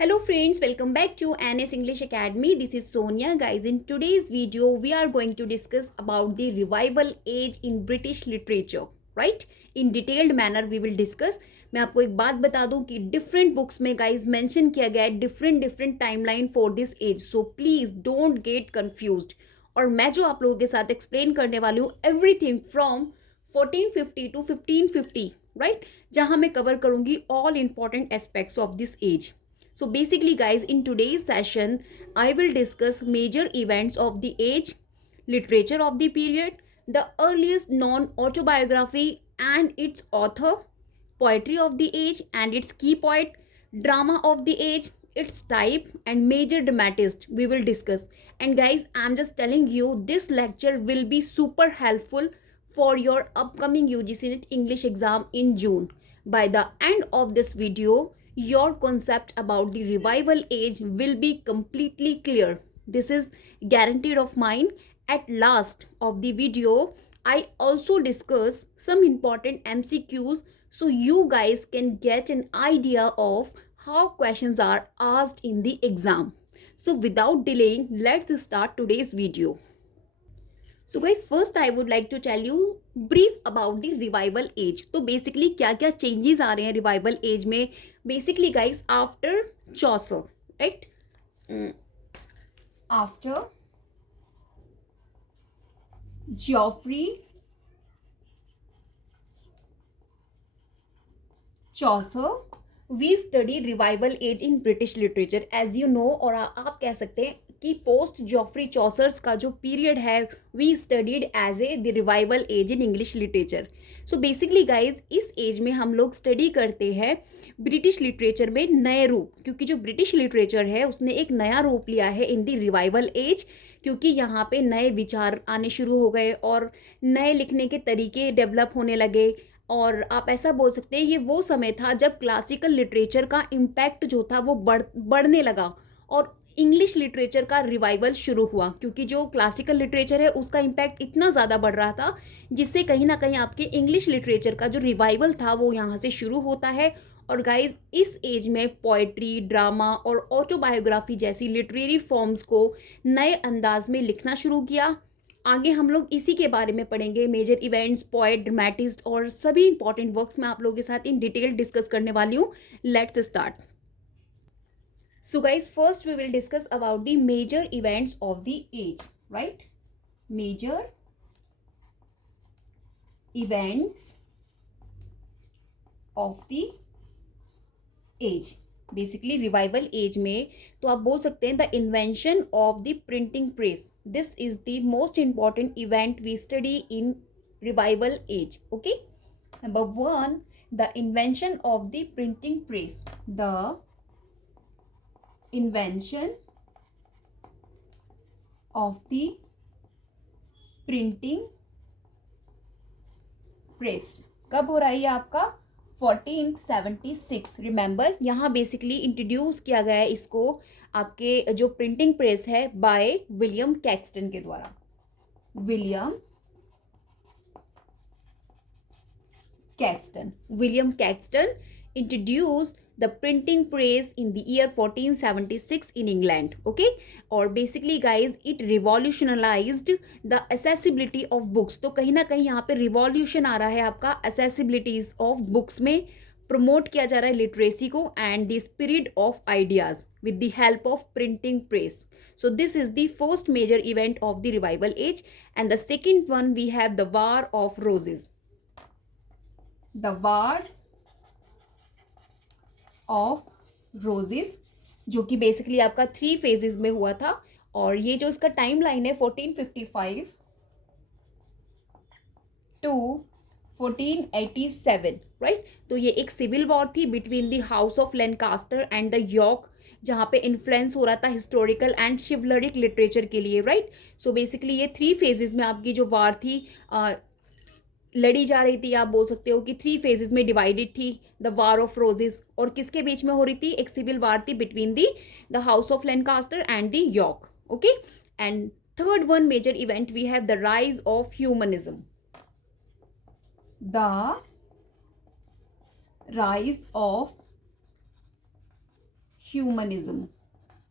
Hello friends, welcome back to NS English Academy. This is Sonia. Guys, in today's video, we are going to discuss about the revival age in British literature, right? In detailed manner we will discuss. मैं आपको एक बात बता दूं कि different books में guys mention किया गया है different timeline for this age. So please don't get confused. और मैं जो आप लोगों के साथ explain करने वाली हूँ everything from 1450 to 1550, right? जहाँ मैं cover करूँगी all important aspects of this age. So basically guys, in today's session I will discuss major events of the age, literature of the period, the earliest known autobiography and its author, poetry of the age and its key poet, drama of the age, its type and major dramatist we will discuss. And guys, I'm just telling you, this lecture will be super helpful for your upcoming UGC NET English exam in June. By the end of this video, your concept about the revival age will be completely clear. This is guaranteed of mine. At last of the video, I also discuss some important MCQs so you guys can get an idea of how questions are asked in the exam. So without delaying, let's start today's video. So guys, first I would like to tell you brief about the revival age. तो basically क्या क्या changes आ रहे हैं revival age में. Basically guys, after Chaucer, right? After Geoffrey Chaucer, we study revival age in British literature. As you know, और आप कह सकते हैं कि पोस्ट जॉफ्री चॉसर्स का जो पीरियड है we studied as a the revival age in English literature. So basically guys, इस एज में हम लोग स्टडी करते हैं ब्रिटिश लिटरेचर में नए रूप, क्योंकि जो ब्रिटिश लिटरेचर है उसने एक नया रूप लिया है इन द रिवाइवल एज, क्योंकि यहाँ पे नए विचार आने शुरू हो गए और नए लिखने के तरीके डेवलप होने लगे. और आप ऐसा बोल सकते हैं ये वो समय था जब क्लासिकल लिटरेचर का इम्पैक्ट जो था वो बढ़ने लगा और इंग्लिश लिटरेचर का रिवाइवल शुरू हुआ, क्योंकि जो क्लासिकल लिटरेचर है उसका इम्पैक्ट इतना ज़्यादा बढ़ रहा था जिससे कहीं ना कहीं आपके इंग्लिश लिटरेचर का जो रिवाइवल था वो यहाँ से शुरू होता है. और गाइज, इस एज में पोएट्री, ड्रामा और ऑटोबायोग्राफी जैसी लिटरेरी फॉर्म्स को नए अंदाज में लिखना शुरू किया. आगे हम लोग इसी के बारे में पढ़ेंगे. मेजर इवेंट्स, पोएट, ड्रामेटिस्ट और सभी इंपॉर्टेंट वर्क्स मैं आप लोगों के साथ इन डिटेल डिस्कस करने वाली हूँ. Let's start. So guys, first we will discuss about the major events of the age, right? Major events of the age. Basically revival age में तो आप बोल सकते हैं the invention of the printing press. This is the most important event we study in revival age. Okay, number 1, the invention of the printing press. The invention of the printing press कब हो रहा है ये आपका 1476. Remember, यहाँ basically introduce किया गया है इसको आपके जो प्रिंटिंग प्रेस है बाय विलियम कैक्सटन के द्वारा. William Caxton introduced the printing press in the year 1476 in England. Okay, और basically guys, it revolutionized the accessibility of books. तो कहीं ना कहीं यहाँ पे revolution आ रहा है आपका accessibilities of books में. प्रमोट किया जा रहा है लिटरेसी को and the spirit of ideas with the help of printing press. So this is the first major event of the revival age. And the second one we have the war of roses. The wars of roses, जो कि basically आपका 3 phases में हुआ था. और ये जो इसका टाइम लाइन है 1455 टू 1487, राइट? तो ये एक सिविल वॉर थी between the house of Lancaster and the York, जहाँ पे इन्फ्लुएंस हो रहा था हिस्टोरिकल एंड शिवलरिक लिटरेचर के लिए, राइट? सो बेसिकली ये 3 फेजेस में आपकी जो वार थी लड़ी जा रही थी. आप बोल सकते हो कि 3 फेजेस में डिवाइडेड थी द वार ऑफ रोजेस. और किसके बीच में हो रही थी? एक सिविल वार थी between the house of Lancaster and the York. Okay, and third one major event we have the rise of humanism. The rise of humanism,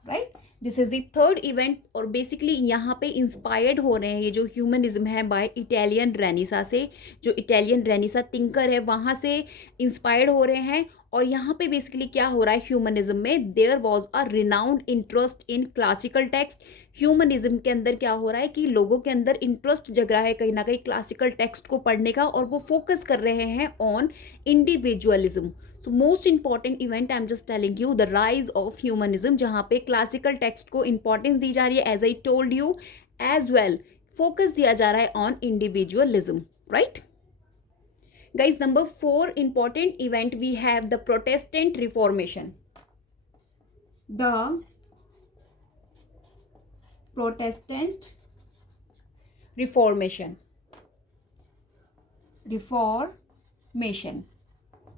right. This is the third event, और basically यहाँ पे inspired हो रहे हैं ये जो humanism है bye Italian Renaissance से, जो इटालियन रेनेसा थिंकर है वहाँ से इंस्पायर्ड हो रहे हैं। और यहाँ पे बेसिकली क्या हो रहा है ह्यूमनिज्म में, there was a renowned interest in classical text. Humanism के अंदर क्या हो रहा है कि लोगों के अंदर इंटरेस्ट जग रहा है कहीं ना कहीं क्लासिकल टेक्स्ट को पढ़ने का, और वो फोकस कर रहे हैं on individualism. So most important event I am just telling you, the rise of humanism, जहाँ पे क्लासिकल टेक्स्ट को इंपॉर्टेंस दी जा रही है, as I told you, as well focus दिया जा रहा है on individualism, right. Guys, number 4 important event we have the Protestant Reformation. The Protestant Reformation.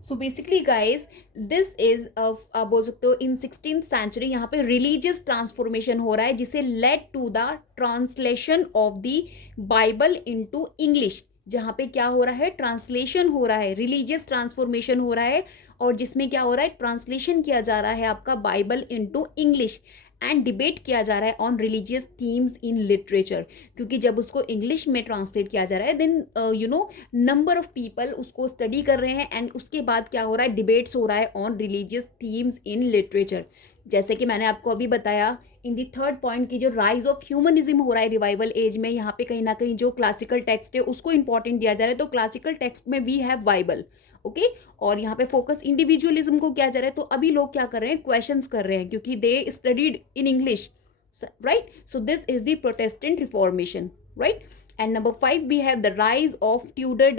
So basically guys, this is बोल सकते हो in 16th century यहाँ पे religious transformation हो रहा है, जिसे led to the translation of the Bible into English। जहाँ पे क्या हो रहा है, ट्रांसलेशन हो रहा है, रिलीजियस ट्रांसफॉर्मेशन हो रहा है, और जिसमें क्या हो रहा है, ट्रांसलेशन किया जा रहा है आपका Bible into English, and debate किया जा रहा है on religious themes in literature. क्योंकि जब उसको इंग्लिश में ट्रांसलेट किया जा रहा है, देन नंबर ऑफ पीपल उसको स्टडी कर रहे हैं, एंड उसके बाद क्या हो रहा है, डिबेट्स हो रहा है on religious themes in literature. जैसे कि मैंने आपको अभी बताया इन दी थर्ड पॉइंट की जो राइज ऑफ ह्यूमनिज्म हो रहा है रिवाइवल एज में, यहाँ पे कहीं ना कहीं जो क्लासिकल टेक्स्ट है उसको इंपॉर्टेंट दिया जा रहा है। तो क्लासिकल टेक्स्ट में वी हैव बाइबल, ओके, और यहाँ पे फोकस इंडिविजुअलिज्म को किया जा रहा है। तो अभी लोग क्या कर रहे हैं, क्वेश्चंस कर रहे हैं, क्योंकि they studied in English, right. So this is the Protestant Reformation, right. And number 5 we have the rise of Tudor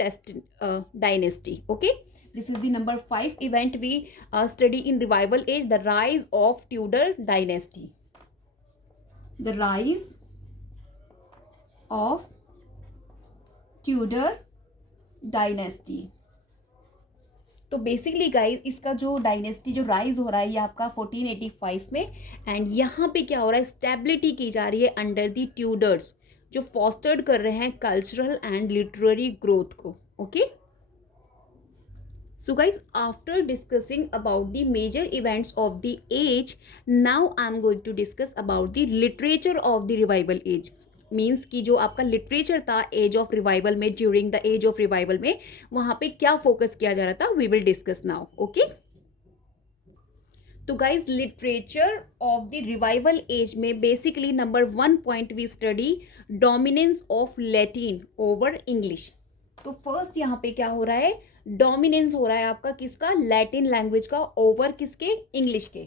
dynasty, okay. This is the number 5 event we study in revival age, the rise of Tudor dynasty. The rise of Tudor dynasty. तो basically guys इसका जो dynasty जो rise हो रहा है ये आपका 1485 में, एंड यहाँ पे क्या हो रहा है, स्टेबिलिटी की जा रही है अंडर द ट्यूडर्स, जो फॉस्टर्ड कर रहे हैं कल्चरल एंड लिटरेरी ग्रोथ को, okay. So guys, after discussing about the major events of the age, now I am going to discuss about the literature of the revival age. Means कि जो आपका literature था age of revival में, during the age of revival में, वहाँ पे क्या focus किया जा रहा था, we will discuss now, okay. तो guys literature of the revival age में basically number 1 point we study dominance of Latin over English. तो फर्स्ट यहाँ पे क्या हो रहा है, डोमिनेंस हो रहा है आपका किसका, लैटिन लैंग्वेज का ओवर किसके, इंग्लिश के,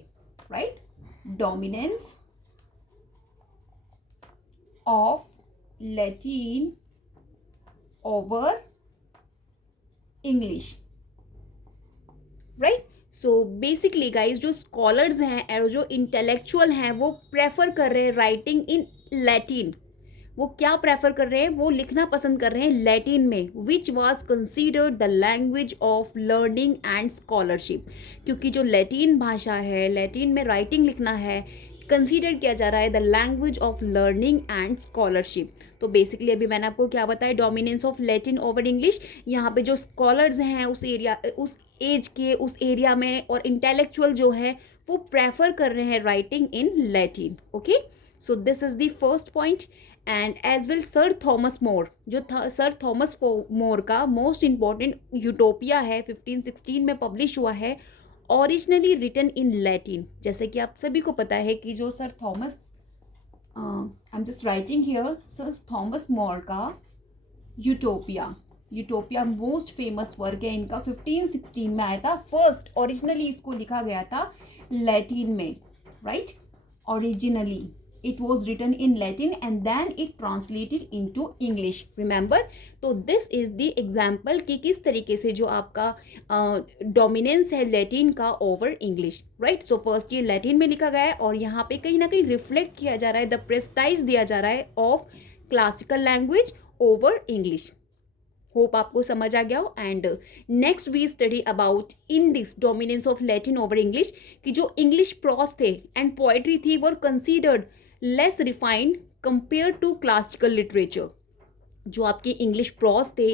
right. Dominance of Latin over English, right. So basically guys जो स्कॉलर्स हैं और जो इंटेलेक्चुअल हैं वो प्रेफर कर रहे हैं राइटिंग इन लैटिन। वो क्या प्रेफर कर रहे हैं, वो लिखना पसंद कर रहे हैं लैटिन में, which was considered the language of learning and scholarship. क्योंकि जो लैटिन भाषा है, लैटिन में राइटिंग लिखना है, कंसीडर किया जा रहा है the language of learning and scholarship. तो बेसिकली अभी मैंने आपको क्या बताया, dominance of Latin over English. यहाँ पे जो स्कॉलर्स हैं उस एरिया, उस एज के, उस एरिया में, और इंटेलेक्चुअल जो है वो प्रेफर कर रहे हैं writing in Latin, okay. So this is the first point. And as well sir Thomas More, जो सर थॉमस मोर का मोस्ट इम्पॉर्टेंट यूटोपिया है, 1516 में पब्लिश हुआ है, ओरिजिनली रिटन इन लैटिन। जैसे कि आप सभी को पता है कि जो sir Thomas, I am just writing here, sir Thomas मोर का यूटोपिया मोस्ट फेमस वर्क है इनका, 1516 में आया था। फर्स्ट ओरिजिनली इसको लिखा गया था लैटिन में, right. Originally it was written in Latin and then it translated into English, remember। तो this is the example कि किस तरीके से जो आपका डोमिनेंस है लैटिन का over English, right. So first ये लैटिन में लिखा गया है, और यहाँ पे कहीं ना कहीं रिफ्लेक्ट किया जा रहा है, द प्रेस्टाइज दिया जा रहा है of classical language over English. Hope आपको समझ आ गया हो। And next we study about in this dominance of Latin over English कि जो इंग्लिश प्रोस थे एंड पोएट्री थी वो considered less refined compare to classical literature. जो आपके इंग्लिश प्रोस थे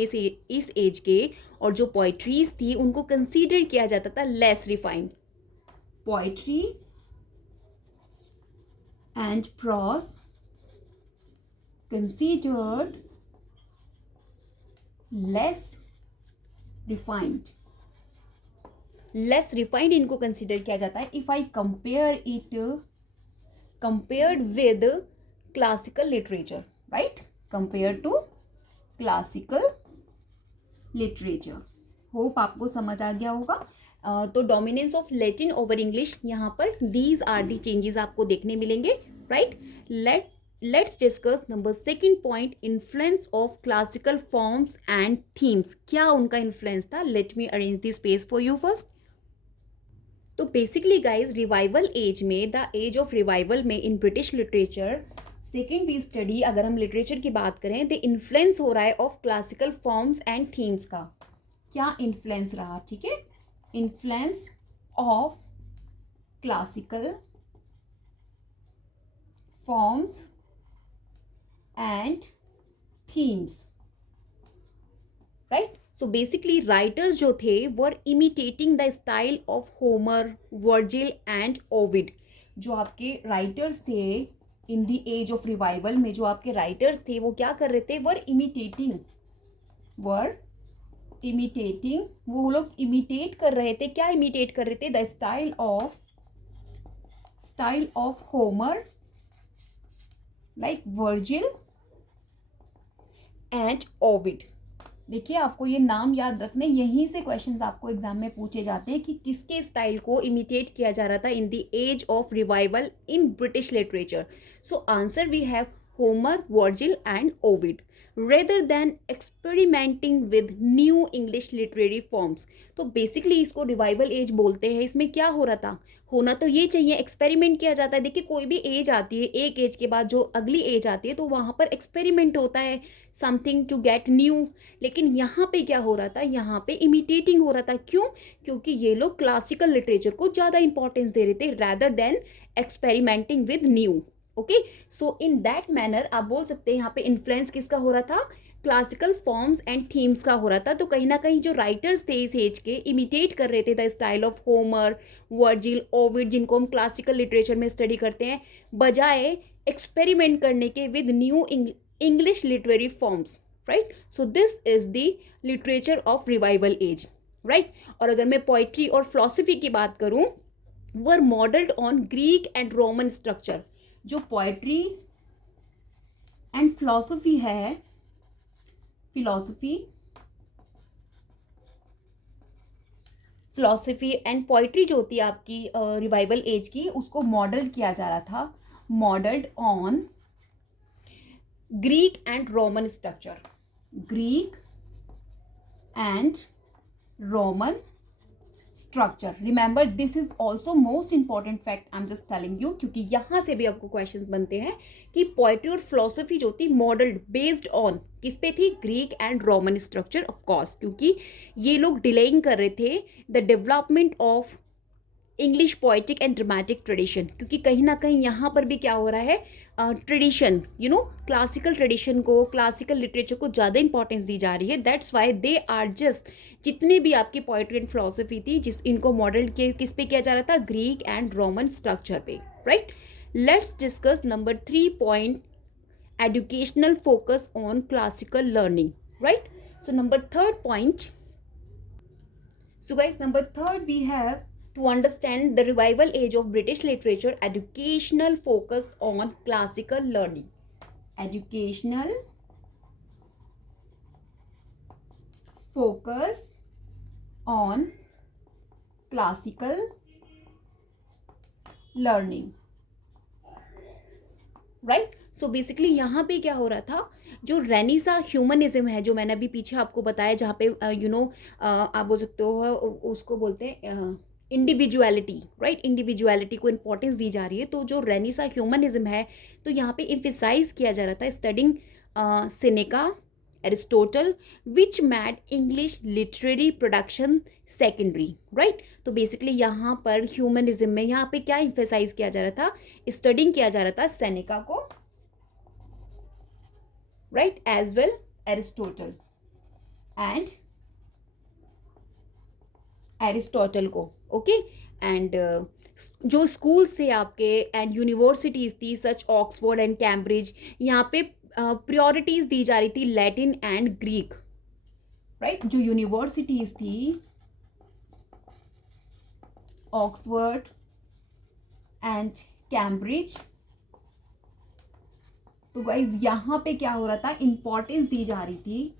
इस एज के, और जो पोइट्रीज थी उनको कंसीडर किया जाता था less refined. Poetry and prose considered less refined. Less refined इनको कंसिडर किया जाता है if I compare it compared with classical literature, right, compare to classical literature. Hope आपको समझ आ गया होगा. तो dominance of Latin over English, यहाँ पर दीज आर दी चेंजेस आपको देखने मिलेंगे, right. Let's discuss number second point, influence of classical forms and themes. क्या उनका इन्फ्लुएंस था? Let me arrange the space for you first. तो बेसिकली गाइज, रिवाइवल एज में, द एज ऑफ रिवाइवल में in British literature, second we study, अगर हम literature की बात करें, द इन्फ्लुएंस हो रहा है of classical forms and themes का. क्या इन्फ्लुएंस रहा? ठीक है, influence of classical forms and themes, right. So basically writers जो थे were imitating the style of Homer, Virgil and Ovid. जो आपके राइटर्स थे in the age of revival में, जो आपके राइटर्स थे वो क्या कर रहे थे? वर इमिटेटिंग, वो लोग इमिटेट कर रहे थे. क्या इमिटेट कर रहे थे? The style of Homer, like Virgil and Ovid. देखिए, आपको ये नाम याद रखने, यहीं से क्वेश्चंस आपको एग्जाम में पूछे जाते हैं कि किसके स्टाइल को इमिटेट किया जा रहा था in the age of revival in British literature. So answer we have Homer, Virgil and Ovid, rather than experimenting with new English literary forms. तो बेसिकली इसको रिवाइवल एज बोलते हैं. इसमें क्या हो रहा था? होना तो ये चाहिए, एक्सपेरिमेंट किया जाता है. देखिए, कोई भी एज आती है, एक एज के बाद जो अगली एज आती है, तो वहाँ पर एक्सपेरिमेंट होता है, समथिंग टू गेट न्यू. लेकिन यहाँ पे क्या हो रहा था? यहाँ पे इमिटेटिंग हो रहा था. क्यों? क्योंकि ये लोग क्लासिकल लिटरेचर को ज़्यादा इंपॉर्टेंस दे रहे थे rather than experimenting with new. Okay, so in that manner आप बोल सकते हैं यहाँ पे इन्फ्लुएंस किसका हो रहा था? क्लासिकल फॉर्म्स एंड थीम्स का हो रहा था. तो कहीं ना कहीं जो राइटर्स थे इस एज के, इमिटेट कर रहे थे the style of Homer, Virgil, Ovid, जिनको हम क्लासिकल लिटरेचर में स्टडी करते हैं, बजाय एक्सपेरिमेंट करने के with new English literary forms, right. So this is the literature of revival age, right. और अगर मैं पोइट्री और फिलॉसफी की बात करूँ, were modelled on Greek and Roman structure. जो पोएट्री एंड फिलॉसफी है, फिलॉसफी एंड पोइट्री जो होती है आपकी रिवाइवल एज की, उसको मॉडल किया जा रहा था, modelled on Greek and Roman structure, Greek and Roman structure. Remember, this is also most important fact I am just telling you, क्योंकि यहाँ से भी आपको क्वेश्चंस बनते हैं कि पोएट्री और फिलॉसफी जो थी मॉडल्ड बेस्ड ऑन किस पे थी? Greek and Roman structure, of course, क्योंकि ये लोग डिलेइंग कर रहे थे the development of English poetic and dramatic tradition. क्योंकि कहीं ना कहीं यहाँ पर भी क्या हो रहा है? ट्रेडिशन, क्लासिकल ट्रेडिशन को, क्लासिकल लिटरेचर को ज़्यादा इंपॉर्टेंस दी जा रही है. That's why they are just, जितने भी आपकी पोइट्री एंड फिलॉसफी थी, इनको मॉडल किस पे किया जा रहा था? ग्रीक एंड रोमन स्ट्रक्चर पे, right. Let's discuss number 3 point, educational focus on classical learning, right. So number 3rd point, so guys, number 3rd we have to understand the revival age of British literature, educational focus on classical learning. Educational focus on classical learning, right. So basically यहाँ पे क्या हो रहा था? जो रेनिसा humanism है, जो मैंने अभी पीछे आपको बताया, जहाँ पे आप बोल सकते हो उसको बोलते हैं इंडिविजुअलिटी, राइट. इंडिविजुअलिटी को इम्पोर्टेंस दी जा रही है. तो जो रेनिसा ह्यूमनिज्म है, तो यहाँ पे एम्फेसाइज किया जा रहा था studying Seneca, Aristotle, which made English literary production secondary, right. तो बेसिकली यहाँ पर ह्यूमनिज्म में यहाँ पे क्या एम्फेसाइज किया जा रहा था? स्टडिंग किया जा रहा था सेनेका को, right, as well Aristotle and Aristotle को, okay, and जो स्कूल्स थे आपके एंड यूनिवर्सिटीज़ थी सच ऑक्सफोर्ड एंड कैम्ब्रिज, यहाँ पे प्रायोरिटीज़ दी जा रही थी लैटिन एंड ग्रीक, राइट। जो यूनिवर्सिटीज़ थी ऑक्सफोर्ड एंड कैम्ब्रिज, तो गाइज यहाँ पे क्या हो रहा था, इंपॉर्टेंस दी जा रही थी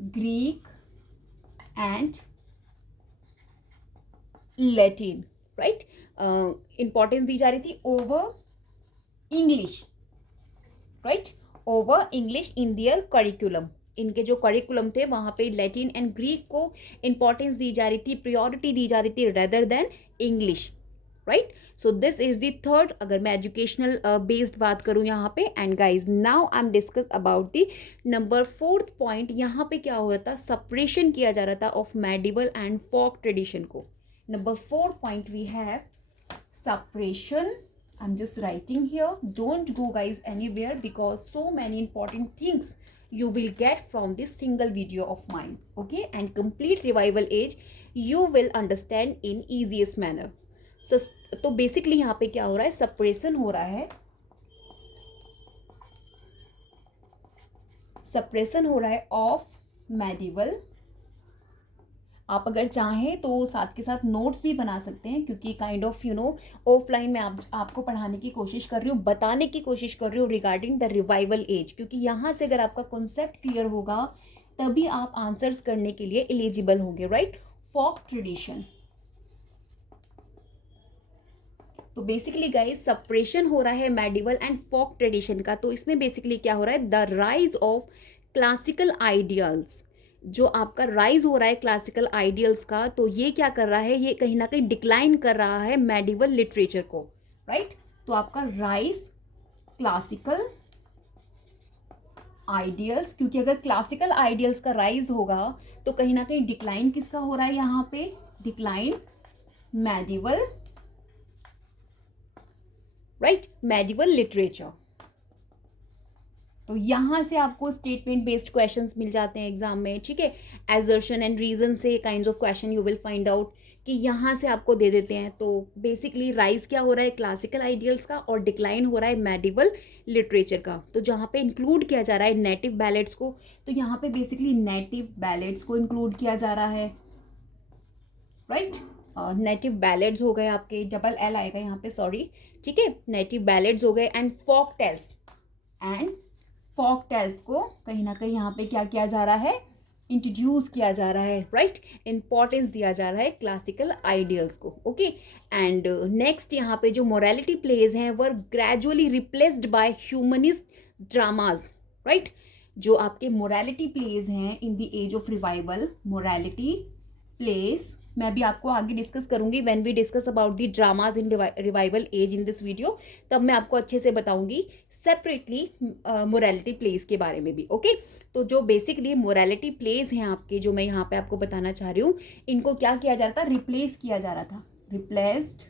Greek and Latin, right. Importance दी जा रही थी over English, right, over English in their curriculum. इनके जो करिकुलम थे वहाँ पे लैटिन एंड ग्रीक को इंपॉर्टेंस दी जा रही थी, प्रायोरिटी दी जा रही थी rather than English, right. So this is the third, अगर मैं एजुकेशनल बेस्ड बात करूँ यहाँ पे। And guys now I am discuss about the number fourth point. यहाँ पे क्या हो रहा था, सेपरेशन किया जा रहा था of medieval and folk tradition को। Number 4 point we have separation. I'm just writing here. Don't go guys anywhere because so many important things you will get from this single video of mine. Okay, and complete revival age you will understand in easiest manner. So तो basically यहाँ पे क्या हो रहा है, separation हो रहा है, सेपरेशन हो रहा है ऑफ मेडिवल। आप अगर चाहें तो साथ के साथ नोट्स भी बना सकते हैं, क्योंकि काइंड ऑफ ऑफलाइन में आपको पढ़ाने की कोशिश कर रही हूँ, बताने की कोशिश कर रही हूँ रिगार्डिंग द रिवाइवल एज, क्योंकि यहाँ से अगर आपका कॉन्सेप्ट क्लियर होगा तभी आप आंसर्स करने के लिए एलिजिबल होंगे, राइट। फोक ट्रेडिशन, तो बेसिकली गाइस सेपरेशन हो रहा है मेडिवल एंड फोक ट्रेडिशन का। तो इसमें बेसिकली क्या हो रहा है, the rise of classical ideals, जो आपका राइज हो रहा है क्लासिकल आइडियल्स का, तो ये क्या कर रहा है, ये कहीं ना कहीं डिक्लाइन कर रहा है मेडिवल लिटरेचर को, राइट। तो आपका राइज क्लासिकल आइडियल्स, क्योंकि अगर क्लासिकल आइडियल्स का राइज होगा तो कहीं ना कहीं डिक्लाइन किसका हो रहा है, यहाँ पे decline medieval, right, medieval literature. तो यहाँ से आपको स्टेटमेंट बेस्ड क्वेश्चंस मिल जाते हैं एग्जाम में, ठीक है। एजर्शन एंड रीजन से kinds of question you will find out कि यहाँ से आपको दे देते हैं। तो बेसिकली राइज क्या हो रहा है, क्लासिकल आइडियल्स का, और डिक्लाइन हो रहा है मेडिवल लिटरेचर का। तो जहाँ पे इंक्लूड किया जा रहा है नेटिव बैलेट्स को, तो यहाँ पे बेसिकली नेटिव बैलेट्स को इंक्लूड किया जा रहा है, राइट। नेटिव बैलेट्स हो गए आपके, डबल एल आएगा यहाँ पे, सॉरी, ठीक है। नेटिव बैलेट्स हो गए and folk tales, and folk tales को कहीं ना कहीं यहाँ पे क्या किया जा रहा है, इंट्रोड्यूस किया जा रहा है, राइट। इंपॉर्टेंस दिया जा रहा है क्लासिकल आइडियल्स को, ओके। एंड नेक्स्ट यहाँ पे जो मोरालिटी प्लेज हैं were gradually replaced by humanist dramas, right. जो आपके मोरालिटी प्लेज हैं in the age of revival, morality plays मैं भी आपको आगे डिस्कस करूंगी when we discuss about the dramas in revival age in this video, तब मैं आपको अच्छे से बताऊंगी सेपरेटली मोरालिटी प्लेज के बारे में भी, ओके। तो जो बेसिकली मोरालिटी प्लेज हैं आपके, जो मैं यहाँ पे आपको बताना चाह रही हूँ, इनको क्या किया जा रहा था, रिप्लेस किया जा रहा था, रिप्लेस्ड,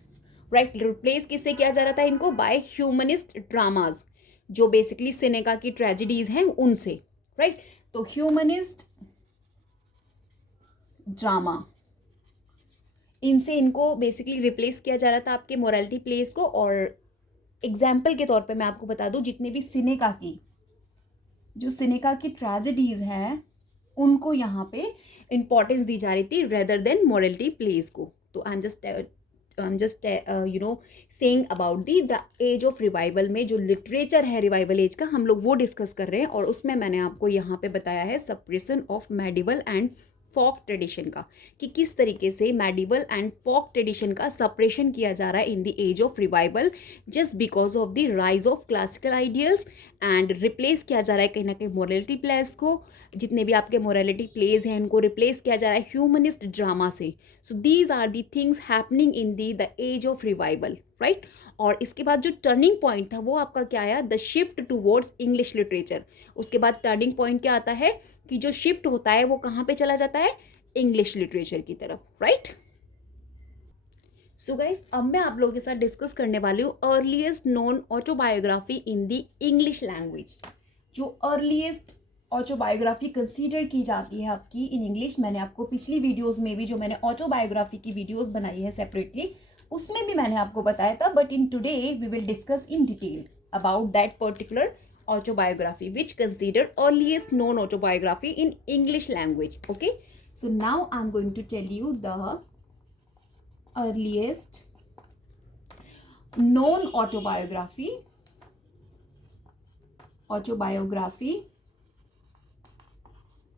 राइट। रिप्लेस किससे किया जा रहा था इनको, बाय ह्यूमनिस्ट ड्रामाज, जो बेसिकली सिनेका की ट्रेजेडीज हैं उनसे, राइट। तो ह्यूमनिस्ट ड्रामा, इनसे इनको बेसिकली रिप्लेस किया जा रहा था आपके मोरालिटी प्लेस को। और एग्जाम्पल के तौर पे मैं आपको बता दूं, जितने भी सिनेका की, जो सिनेका की ट्रेजेडीज हैं उनको यहाँ पे इंपॉर्टेंस दी जा रही थी रेदर देन मोरालिटी प्लेस को। तो I am just saying about the age of revival में जो लिटरेचर है रिवाइवल एज का, हम लोग वो डिस्कस कर रहे हैं। और उसमें मैंने आपको यहाँ पे बताया है separation of medieval and folk tradition का, कि किस तरीके से मेडिवल एंड फोक ट्रेडिशन का सेपरेशन किया जा रहा है in the age of revival, just because of the rise of classical ideals, and replace किया जा रहा है कहीं ना कहीं मोरालिटी प्लेस को, जितने भी आपके मोरालिटी प्लेज हैं उनको रिप्लेस किया जा रहा है ह्यूमनिस्ट ड्रामा से। So these are the things happening in the age of revival, right. और इसके बाद जो टर्निंग पॉइंट था वो आपका क्या आया, the shift towards English literature. उसके बाद टर्निंग पॉइंट क्या आता है कि जो शिफ्ट होता है वो कहाँ पे चला जाता है, इंग्लिश लिटरेचर की तरफ, राइट। सो गाइस, अब मैं आप लोगों के साथ डिस्कस करने वाली हूँ earliest known autobiography in the English language. जो अर्लीस्ट ऑटोबायोग्राफी कंसीडर की जाती है आपकी इन इंग्लिश। मैंने आपको पिछली वीडियोस में भी, जो मैंने ऑटोबायोग्राफी की वीडियोस बनाई है सेपरेटली, उसमें भी मैंने आपको बताया था, but in today we will discuss in detail about that particular autobiography which considered earliest known autobiography in English language. Okay, so now I'm going to tell you the earliest known autobiography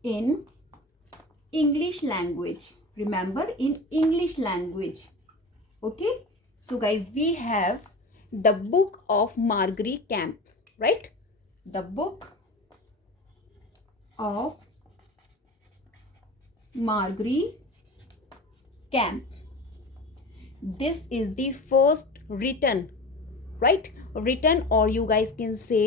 in English language. Remember, in English language. Okay, so guys, we have the book of Margery Camp, right? The book of Margery Camp. This is the first written, right? Written, or you guys can say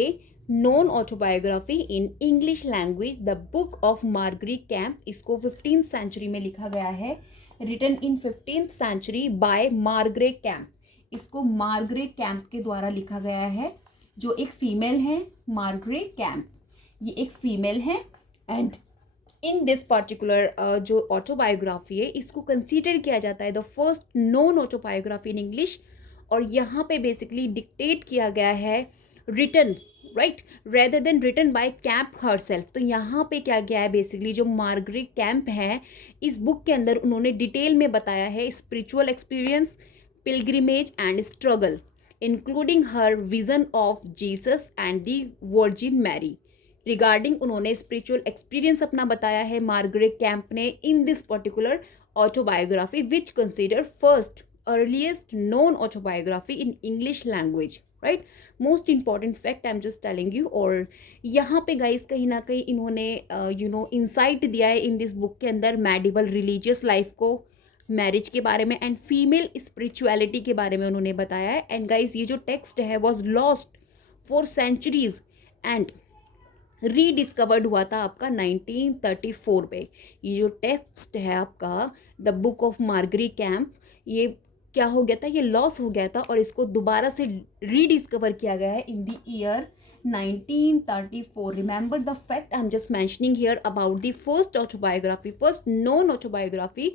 known autobiography in English language. The book of Margery Camp. इसको 15th century में लिखा गया है. Written in 15th century by Margery Camp. इसको मार्गरे camp के द्वारा लिखा गया है, जो एक फीमेल है. मार्गरे कैंप, ये एक फीमेल है. एंड इन दिस पर्टिकुलर जो ऑटोबायोग्राफी है, इसको कंसीडर किया जाता है the first known autobiography in English. और यहाँ पे बेसिकली डिक्टेट किया गया है written, right, rather than written by Kempe herself. तो यहाँ पे क्या गया है, बेसिकली जो मार्गरे कैंप है, इस बुक के अंदर उन्होंने डिटेल में बताया है spiritual experience, pilgrimage and struggle, including her vision of Jesus and the Virgin Mary. Regarding उन्होंने स्पिरिचुअल एक्सपीरियंस अपना बताया है मार्गरे कैंप ने in this particular autobiography which consider first earliest known autobiography in English language, right. Most important fact I am just telling you. और यहाँ पे guys कहीं ना कहीं इन्होंने इंसाइट दिया है इन दिस बुक के अंदर मेडिवल रिलीजियस लाइफ को, मैरिज के बारे में एंड फीमेल स्पिरिचुअलिटी के बारे में उन्होंने बताया है. एंड गाइस, ये जो टेक्स्ट है was lost for centuries and rediscovered हुआ था आपका 1934 में. ये जो टेक्स्ट है आपका the book of Margery camp, ये क्या हो गया था, ये लॉस हो गया था और इसको दोबारा से रीडिस्कवर किया गया है in the year 1934. Remember the fact I am just mentioning here about the first autobiography, first known autobiography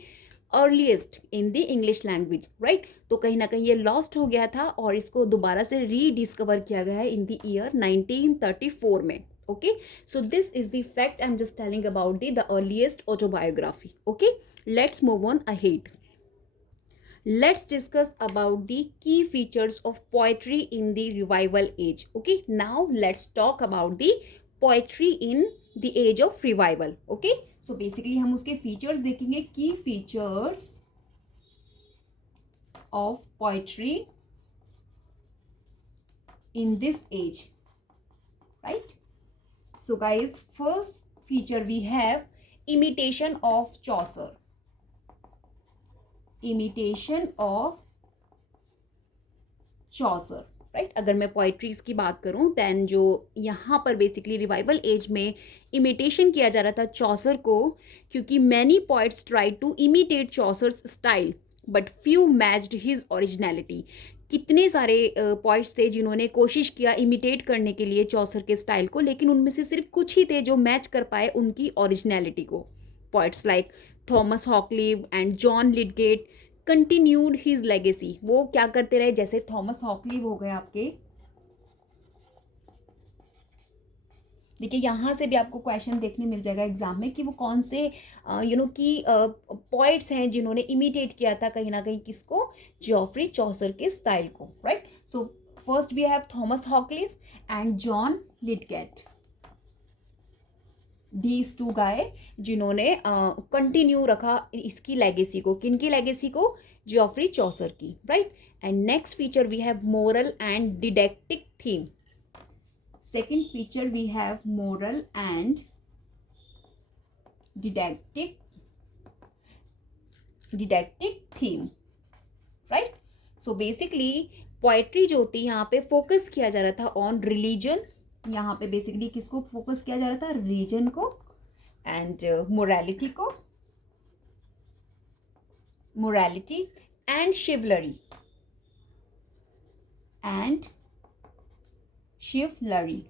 earliest in the English language, right. तो कहीं ना कहीं ये लॉस्ट हो गया था और इसको दोबारा से रीडिस्कवर किया गया है इन द ईयर 1934 में. Okay, so this is the fact I'm just telling about the earliest autobiography. Okay, let's move on ahead. Let's discuss about the key features of poetry in the revival age. Okay, now let's talk about the poetry in the age of revival. Okay, so basically हम उसके features देखेंगे, key features of poetry in this age, right? So guys, first feature we have imitation of Chaucer. Imitation of Chaucer, right? अगर मैं poetries की बात करूं, then जो यहाँ पर बेसिकली रिवाइवल एज में इमिटेशन किया जा रहा था चॉसर को, क्योंकि many poets try to imitate Chaucer's style but few matched his originality. कितने सारे पोइट्स थे जिन्होंने कोशिश किया इमिटेट करने के लिए चौसर के स्टाइल को, लेकिन उनमें से सिर्फ कुछ ही थे जो मैच कर पाए उनकी ओरिजिनलिटी को. Poets like Thomas Hoccleve and John Lydgate continued his legacy. वो क्या करते रहे, जैसे थॉमस हॉकलीव हो गए आपके, देखिए यहाँ से भी आपको क्वेश्चन देखने मिल जाएगा एग्जाम में कि वो कौन से कि पोइट्स हैं जिन्होंने इमिटेट किया था कहीं ना कहीं किसको, जॉफ्री चौसर के स्टाइल को, right. So first we have Thomas Hoccleve and John Lydgate. These two guy जिन्होंने कंटिन्यू रखा इसकी लेगेसी को. किनकी लेगेसी को, जॉफ्री चौसर की, right. And next feature we have moral and didactic theme. Second feature we have moral and didactic theme, right. So basically poetry जो होती है यहाँ पे फोकस किया जा रहा था on religion. यहाँ पे बेसिकली किसको फोकस किया जा रहा था, रिलीजन को एंड मोरालिटी को, morality and chivalry and chivalry,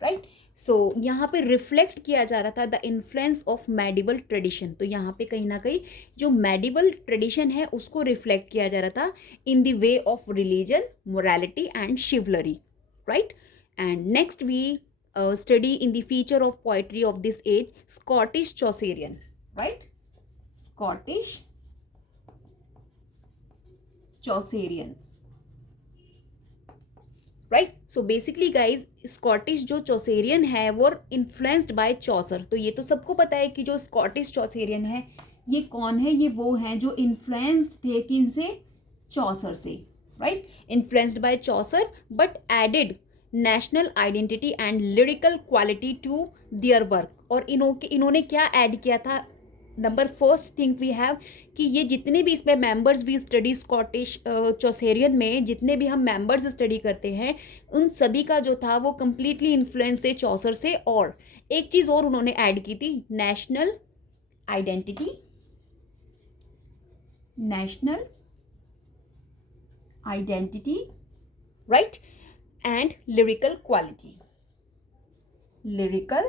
right. So यहाँ पे रिफ्लेक्ट किया जा रहा था the influence of medieval tradition, तो यहाँ पे कहीं ना कहीं जो मेडिवल ट्रेडिशन है उसको रिफ्लेक्ट किया जा रहा था in the way of religion, morality and chivalry, right. And next we study in the feature of poetry of this age, Scottish Chaucerian, right? Scottish Chaucerian, right. So basically guys Scottish जो चौसेरियन है वो influenced by चौसर, तो ये तो सबको पता है कि जो स्कॉटिश चौसेरियन है ये कौन है, ये वो हैं जो इन्फ्लुएंस्ड थे किनसे, चौसर से, right. Influenced by Chaucer but added national identity and lyrical quality to their work, और इन्होंने क्या ऐड किया था, number first thing we have कि ये जितने भी इसमें members we study Scottish Chaucerian में जितने भी हम मेंबर्स स्टडी करते हैं उन सभी का जो था वो कंप्लीटली इन्फ्लुएंस थे चौसर से। और एक चीज़ और उन्होंने ऐड की थी, national identity, national identity, right, and lyrical quality, lyrical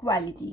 quality.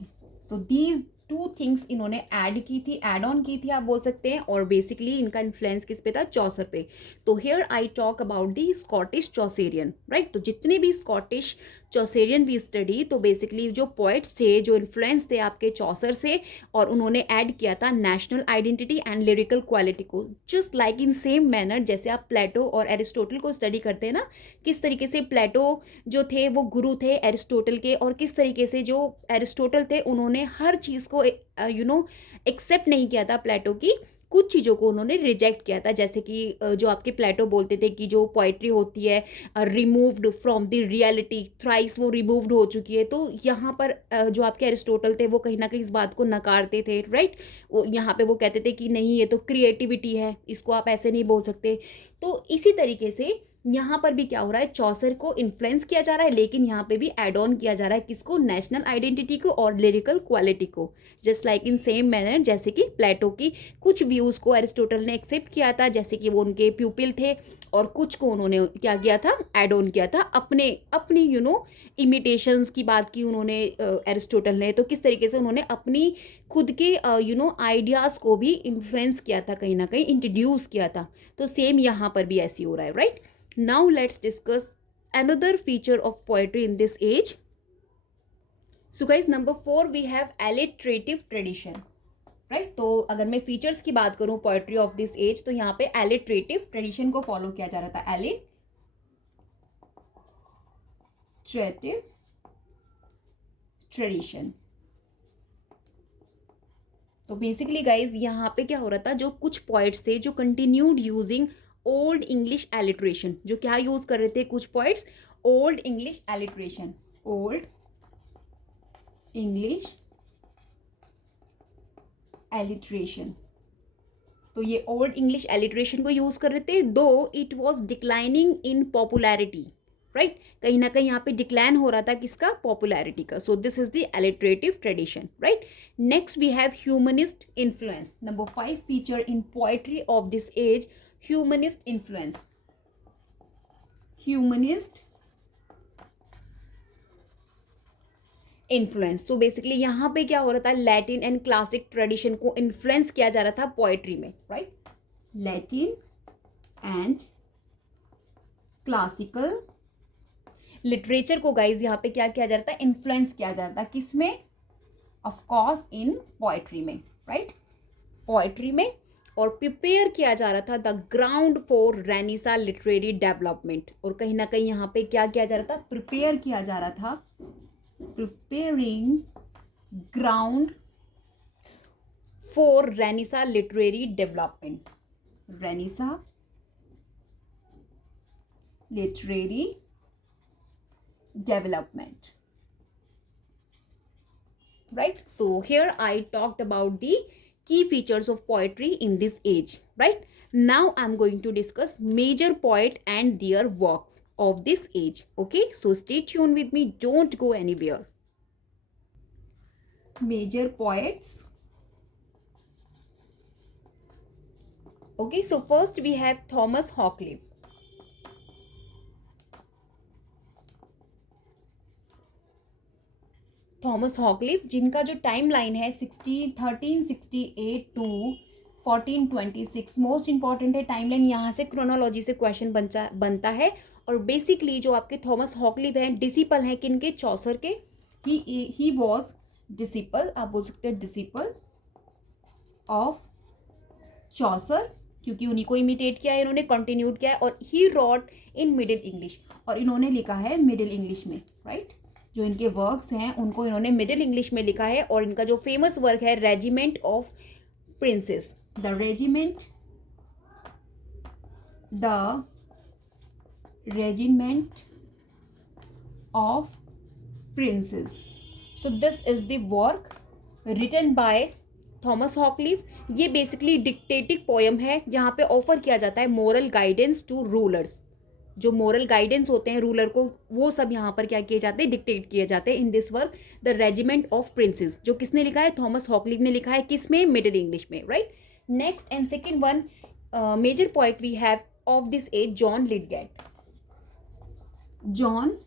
So these two things इन्होंने ऐड की थी, ऐड ऑन की थी आप बोल सकते हैं, और बेसिकली इनका इन्फ्लुएंस किस पे था, चौसर पे। तो here I talk about the Scottish Chaucerian, right. तो जितने भी स्कॉटिश चौसेरियन भी स्टडी, तो बेसिकली जो पोइट्स थे जो इन्फ्लुएंस थे आपके चौसर से, और उन्होंने ऐड किया था national identity and lyrical quality को, just like in same manner जैसे आप प्लेटो और एरिस्टोटल को स्टडी करते हैं ना, किस तरीके से प्लेटो जो थे वो गुरु थे एरिस्टोटल के, और किस तरीके से जो एरिस्टोटल थे उन्होंने हर चीज़ को एक्सेप्ट नहीं किया था प्लेटो की, कुछ चीज़ों को उन्होंने रिजेक्ट किया था, जैसे कि जो आपके प्लेटो बोलते थे कि जो पोइट्री होती है removed from the reality, thrice वो रिमूव्ड हो चुकी है। तो यहाँ पर जो आपके एरिस्टोटल थे वो कहीं ना कहीं इस बात को नकारते थे, राइट। वो यहाँ पे वो कहते थे कि नहीं ये तो क्रिएटिविटी है, इसको आप ऐसे नहीं बोल सकते। तो इसी तरीके से यहाँ पर भी क्या हो रहा है, चौसर को इन्फ्लुएंस किया जा रहा है, लेकिन यहाँ पे भी एड ऑन किया जा रहा है किसको, नेशनल आइडेंटिटी को और लिरिकल क्वालिटी को, just like in same manner जैसे कि प्लेटो की कुछ व्यूज़ को एरिस्टोटल ने एक्सेप्ट किया था, जैसे कि वो उनके प्यूपिल थे, और कुछ को उन्होंने क्या किया था, एड ऑन किया था अपने अपनी इमिटेशंस की बात की उन्होंने एरिस्टोटल ने, तो किस तरीके से उन्होंने अपनी खुद के आइडियाज़ को भी इन्फ्लुएंस किया था, कहीं ना कहीं इंट्रोड्यूस किया था। तो सेम यहाँ पर भी ऐसी हो रहा है, right. Now let's discuss another feature of poetry in this age. So guys, number 4 we have alliterative tradition, right? तो अगर मैं features की बात करूँ poetry of this age, तो यहाँ पे alliterative tradition को follow किया जा रहा था, alliterative tradition। तो बेसिकली गाइज यहाँ पे क्या हो रहा था, जो कुछ poets थे जो continued using old English alliteration, जो क्या यूज कर रहे थे कुछ points, old English alliteration, old English alliteration. तो ये ओल्ड इंग्लिश एलिट्रेशन को यूज कर रहे थे, दो it was declining in popularity, right. कहीं ना कहीं यहाँ पे डिक्लाइन हो रहा था किसका, पॉपुलैरिटी का। So this is the alliterative tradition, right. Next we have humanist influence, number 5 feature in poetry of this age, humanist influence, humanist influence। So basically यहाँ पे क्या हो रहा था, लैटिन एंड क्लासिक ट्रेडिशन को इन्फ्लुएंस किया जा रहा था पोएट्री में, right. Latin and classical literature को गाइज यहाँ पे क्या किया जा रहा था, इन्फ्लुएंस किया जा रहा था, किसमें, ऑफ कोर्स इन पोएट्री में, राइट, पोएट्री में। और प्रिपेयर किया जा रहा था the ground for renaissance literary development, और कहीं ना कहीं यहाँ पे क्या किया जा रहा था, प्रिपेयर किया जा रहा था, preparing ground for renaissance literary development, renaissance literary development, right? So here I talked about the key features of poetry in this age, right? Now I'm going to discuss major poet and their works of this age, okay? So stay tuned with me, don't go anywhere. Major poets. Okay, so first we have Thomas Hawkley. Thomas Hoccleve, जिनका जो time line है 1368 to 1426। Most important है time line, यहाँ से chronology से question बनता है। और बेसिकली जो आपके थॉमस हॉकलिफ हैं डिसिपल हैं किनके, चौसर के। ही वॉज डिसिपल, आप बोल सकते हैं डिसिपल ऑफ चौसर, क्योंकि उन्हीं को इमिटेट किया है इन्होंने, कंटिन्यूड किया है। और ही रॉट इन मिडिल इंग्लिश, और इन्होंने लिखा है मिडिल इंग्लिश में, राइट। जो इनके वर्क्स हैं उनको इन्होंने मिडिल इंग्लिश में लिखा है। और इनका जो फेमस वर्क है Regiment of Princes, the Regiment of Princes. So this is the work written by Thomas Hoccleve. ये बेसिकली डिक्टेटिव पोएम है जहाँ पे ऑफर किया जाता है मोरल गाइडेंस टू रूलर्स। जो मोरल गाइडेंस होते हैं रूलर को, वो सब यहाँ पर क्या किए जाते हैं, डिक्टेट किए जाते हैं in this work the Regiment of princess. जो किसने लिखा है, थॉमस हॉकलिफ ने लिखा है, किस में, मिडिल इंग्लिश में, right. Next and second one major point we have of this age, John Lydgate. John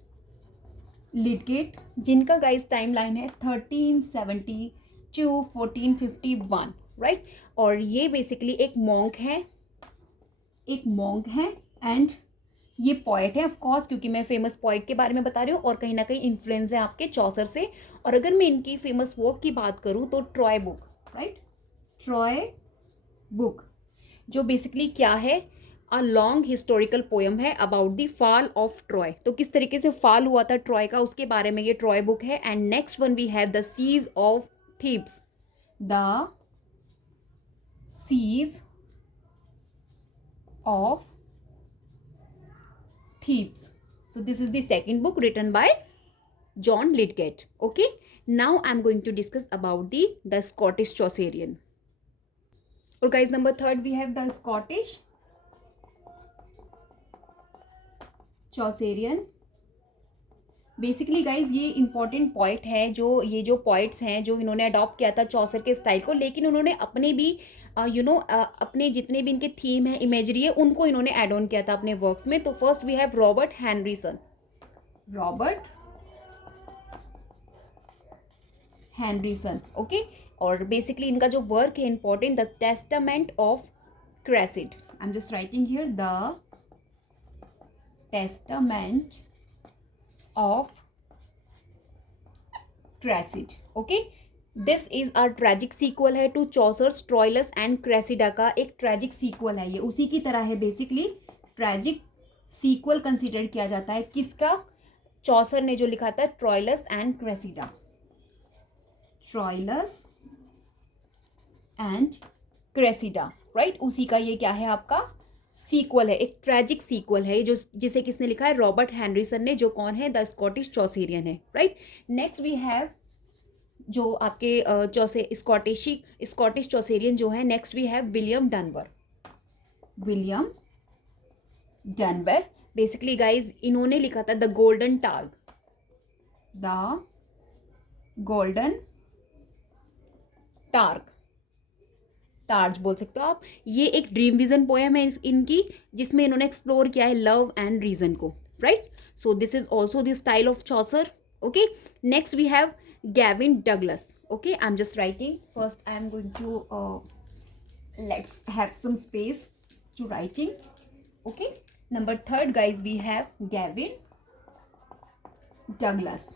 Lydgate, जिनका गाइस टाइम लाइन है 1370 टू 1451, राइट। और ये बेसिकली एक मॉन्क है एंड ये पॉइट है ऑफ कोर्स, क्योंकि मैं फेमस पॉइट के बारे में बता रही हूँ और कहीं ना कहीं इन्फ्लुएंस है आपके चौसर से। और अगर मैं इनकी फेमस वर्क की बात करूँ तो Troy book, right, Troy book, जो बेसिकली क्या है, अ लॉन्ग हिस्टोरिकल पोएम है about the fall of Troy. तो किस तरीके से फॉल हुआ था ट्रॉय का, उसके बारे में ये ट्रॉय बुक है। And next one we have the siege of Thebes, the siege of Thebes. So this is the second book written by John Lydgate. Okay. Now I'm going to discuss about the Scottish Chaucerian. Or guys, number third we have the Scottish Chaucerian. Basically guys ये important point है, जो ये जो points हैं जो इन्होंने adopt किया था चौसर के स्टाइल को, लेकिन उन्होंने अपने भी अपने जितने भी इनके थीम है, इमेजरी है, उनको इन्होंने एड ऑन किया था अपने वर्क्स में। तो first we have Robert Henryson, okay. और बेसिकली इनका जो वर्क है important, the Testament of Cresseid, I am just writing here, the Testament of Cressida, okay. This is a tragic sequel है to Chaucer's Troilus and Cressida का एक tragic sequel है, ये उसी की तरह है। बेसिकली tragic sequel कंसिडर किया जाता है किसका, चौसर ने जो लिखा था Troilus and Cressida, Troilus and Cressida, right. उसी का ये क्या है आपका सीक्वल है, एक ट्रैजिक सीक्वल है जो जिसे किसने लिखा है, रॉबर्ट हैनरीसन ने, जो कौन है, द स्कॉटिश चौसेरियन है, राइट। नेक्स्ट वी हैव जो आपके स्कॉटिश चौसेरियन जो है, next we have William Dunbar. Basically guys इन्होंने लिखा था द गोल्डन टार्ग, टार्ज बोल सकते हो आप। ये एक ड्रीम विजन पोएम है इनकी, जिसमें इन्होंने एक्सप्लोर किया है लव एंड रीजन को, right. So this is also the style of Chaucer, okay. Next we have Gavin Douglas, okay. I am just writing first, I am going to let's have some space to writing, okay. Number third guys we have Gavin Douglas,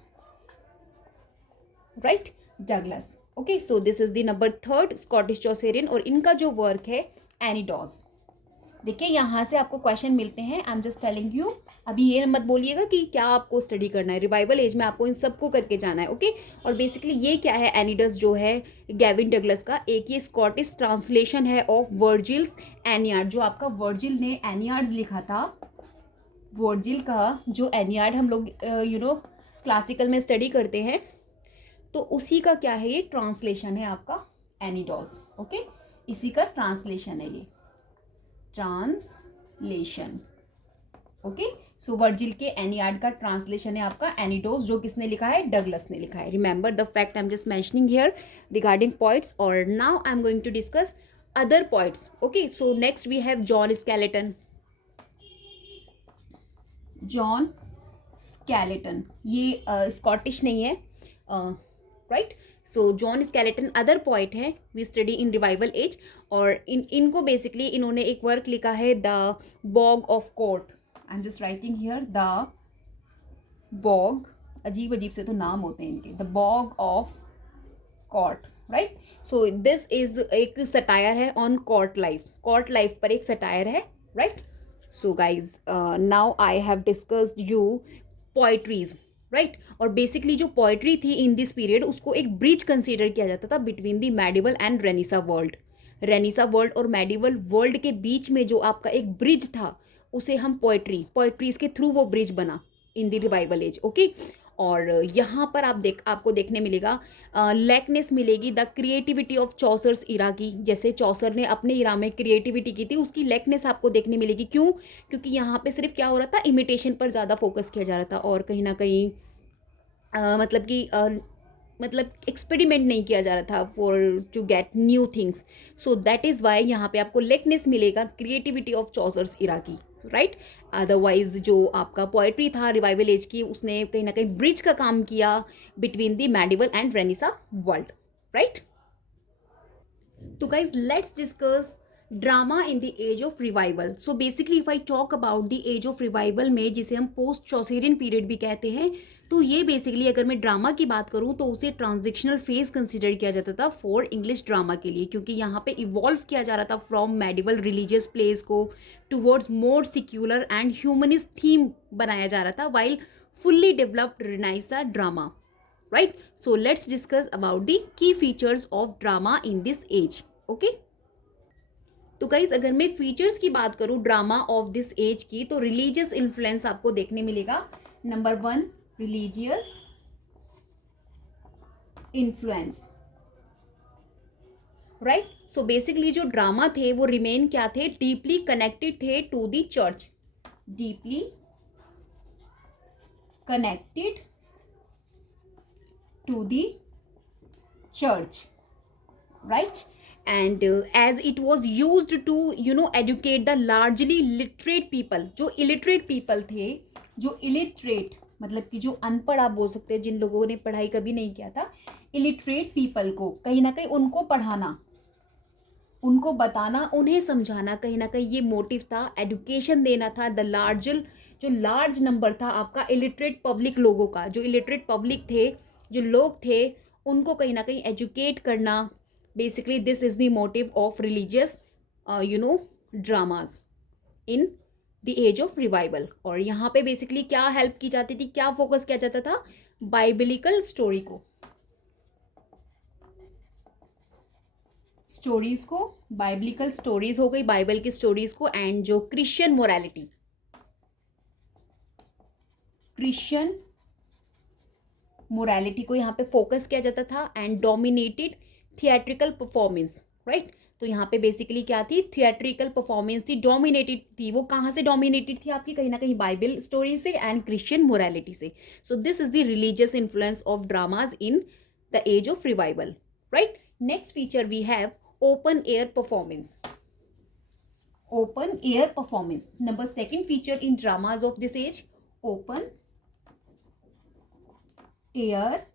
right, Douglas, okay. So this is the number third Scottish Chaucerian. और इनका जो work है एनीडॉज, देखिए यहाँ से आपको question मिलते हैं, आई एम जस्ट टेलिंग यू। अभी ये मत बोलिएगा कि क्या आपको स्टडी करना है, रिवाइवल एज में आपको इन सबको करके जाना है, ओके। और बेसिकली ये क्या है, एनीडस जो है गैविन डगलस का एक ये स्कॉटिश ट्रांसलेशन है ऑफ वर्जिल्स एनियार्ड। जो आपका वर्जिल ने एनियार्ड्स लिखा था, वर्जिल का जो एनियार्ड हम लोग क्लासिकल में स्टडी करते हैं, तो उसी का क्या है, ये ट्रांसलेशन है आपका एनीडॉज, ओके। इसी का ट्रांसलेशन है ये, ट्रांसलेशन, ओके। सो वर्जिल के एनियार्ड का ट्रांसलेशन है आपका एनीडोस, जो किसने लिखा है, डगलस ने लिखा है। Remember the fact I am just mentioning here regarding points. और now I am going to discuss other points, okay. So next we have John Skelton, ये स्कॉटिश नहीं है, right. So John Skelton other point है we study in revival age. और इनको basically इन्होंने एक work लिखा है the bog of Court. I am just writing here the Bowge, अजीब अजीब से तो नाम होते हैं इनके, the bog of court. Right. So this is एक सटायर है ऑन कॉर्ट लाइफ पर एक सटायर है. Right. So guys now I have discussed you poetries. Right. और बेसिकली जो पोइट्री थी इन दिस पीरियड उसको एक ब्रिज कंसिडर किया जाता था between the medieval and Renaissance world. रेनिसा world और मेडिवल वर्ल्ड के बीच में जो आपका एक ब्रिज था उसे हम पोइट्रीज के थ्रू वो ब्रिज बना in the revival age. Okay. और यहाँ पर आपको देखने मिलेगा लैकनेस मिलेगी the creativity of Chaucer's era की. जैसे चौसर ने अपने इरा में क्रिएटिविटी की थी उसकी लैकनेस आपको देखने मिलेगी. क्यों? क्योंकि यहाँ पे सिर्फ क्या हो रहा था, इमिटेशन पर ज़्यादा फोकस किया जा रहा था और कहीं ना कहीं मतलब एक्सपेरिमेंट नहीं किया जा रहा था for to get new things. So that is why यहाँ पे आपको लेकनेस मिलेगा क्रिएटिविटी ऑफ चौसर्स इरा की. राइट. अदरवाइज जो आपका पोएट्री था रिवाइवल एज की उसने कहीं ना कहीं ब्रिज का काम किया between the medieval and Renaissance world. Right. तो guys let's discuss drama in the age of revival. So basically if I talk about the age of revival में जिसे हम पोस्ट चौसेरियन पीरियड भी कहते हैं, तो ये बेसिकली अगर मैं ड्रामा की बात करूँ तो उसे ट्रांजिशनल फेज कंसिडर किया जाता था फॉर इंग्लिश ड्रामा के लिए, क्योंकि यहाँ पे इवॉल्व किया जा रहा था फ्रॉम मेडिवल रिलीजियस प्लेस को towards more secular and humanist theme बनाया जा रहा था while fully developed Renaissance drama. Right. So let's discuss about the key features of drama in this age. Okay. तो गाइज अगर मैं फीचर्स की बात करूँ ड्रामा ऑफ दिस एज की तो रिलीजियस इन्फ्लुएंस आपको देखने मिलेगा. Number 1 religious influence. Right. So basically जो ड्रामा थे वो रिमेन क्या थे, डीपली कनेक्टेड थे to the church. Deeply connected to the church. Right. and as it was used to educate the largely literate people. जो illiterate people थे, जो illiterate मतलब कि जो अनपढ़ आप बोल सकते हैं, जिन लोगों ने पढ़ाई कभी नहीं किया था, illiterate people को कहीं ना कहीं उनको पढ़ाना, उनको बताना, उन्हें समझाना, कहीं ना कहीं ये मोटिव था, एडुकेशन देना था. द जो लार्ज नंबर था आपका इलिटरेट पब्लिक लोगों का, जो इलिटरेट पब्लिक थे, जो लोग थे, उनको कहीं ना कहीं एजुकेट करना. Basically this is the motive of religious dramas in the age of revival. और यहाँ पे बेसिकली क्या हेल्प की जाती थी, क्या फोकस किया जाता था, बाइबलिकल स्टोरी को, स्टोरीज को, बाइबलिकल स्टोरीज हो गई, बाइबल की स्टोरीज को, एंड जो क्रिश्चियन मोरालिटी, क्रिश्चियन मोरालिटी को यहाँ पे फोकस किया जाता था. And dominated theatrical performance. Right. तो यहाँ पे बेसिकली क्या थी, थिएट्रिकल परफॉर्मेंस थी, डोमिनेटेड थी. वो कहाँ से डोमिनेटेड थी आपकी, कहीं ना कहीं बाइबल स्टोरी से एंड क्रिश्चियन मोरालिटी से. So this is the religious influence of dramas in the age of revival. Right. Next feature we have open air performance. Open air performance. Number 2 feature in dramas of this age, open air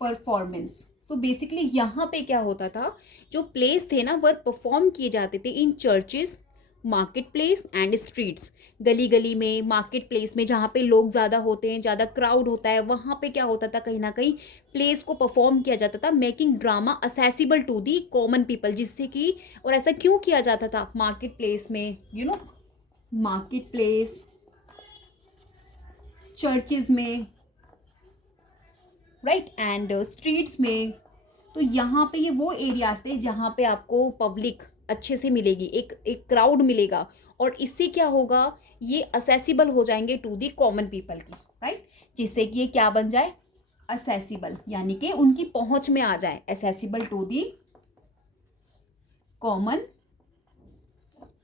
performance. So basically यहाँ पे क्या होता था, जो plays थे ना वह perform किए जाते थे in churches, market place and streets. गली गली में, मार्केट प्लेस में, जहाँ पे लोग ज़्यादा होते हैं, ज़्यादा क्राउड होता है, वहाँ पे क्या होता था, कहीं ना कहीं प्लेस को परफॉर्म किया जाता था, making drama accessible to the common people. जिससे कि, और ऐसा क्यों किया जाता था मार्केट प्लेस में, मार्केट प्लेस, चर्चेज में, राइट, एंड स्ट्रीट्स में. तो यहाँ पे ये वो एरियाज थे जहाँ पे आपको पब्लिक अच्छे से मिलेगी, एक क्राउड मिलेगा, और इससे क्या होगा, ये असेसिबल हो जाएंगे टू दी कॉमन पीपल की. राइट. जिससे कि ये क्या बन जाए, असेसिबल, यानी कि उनकी पहुंच में आ जाए, accessible to the common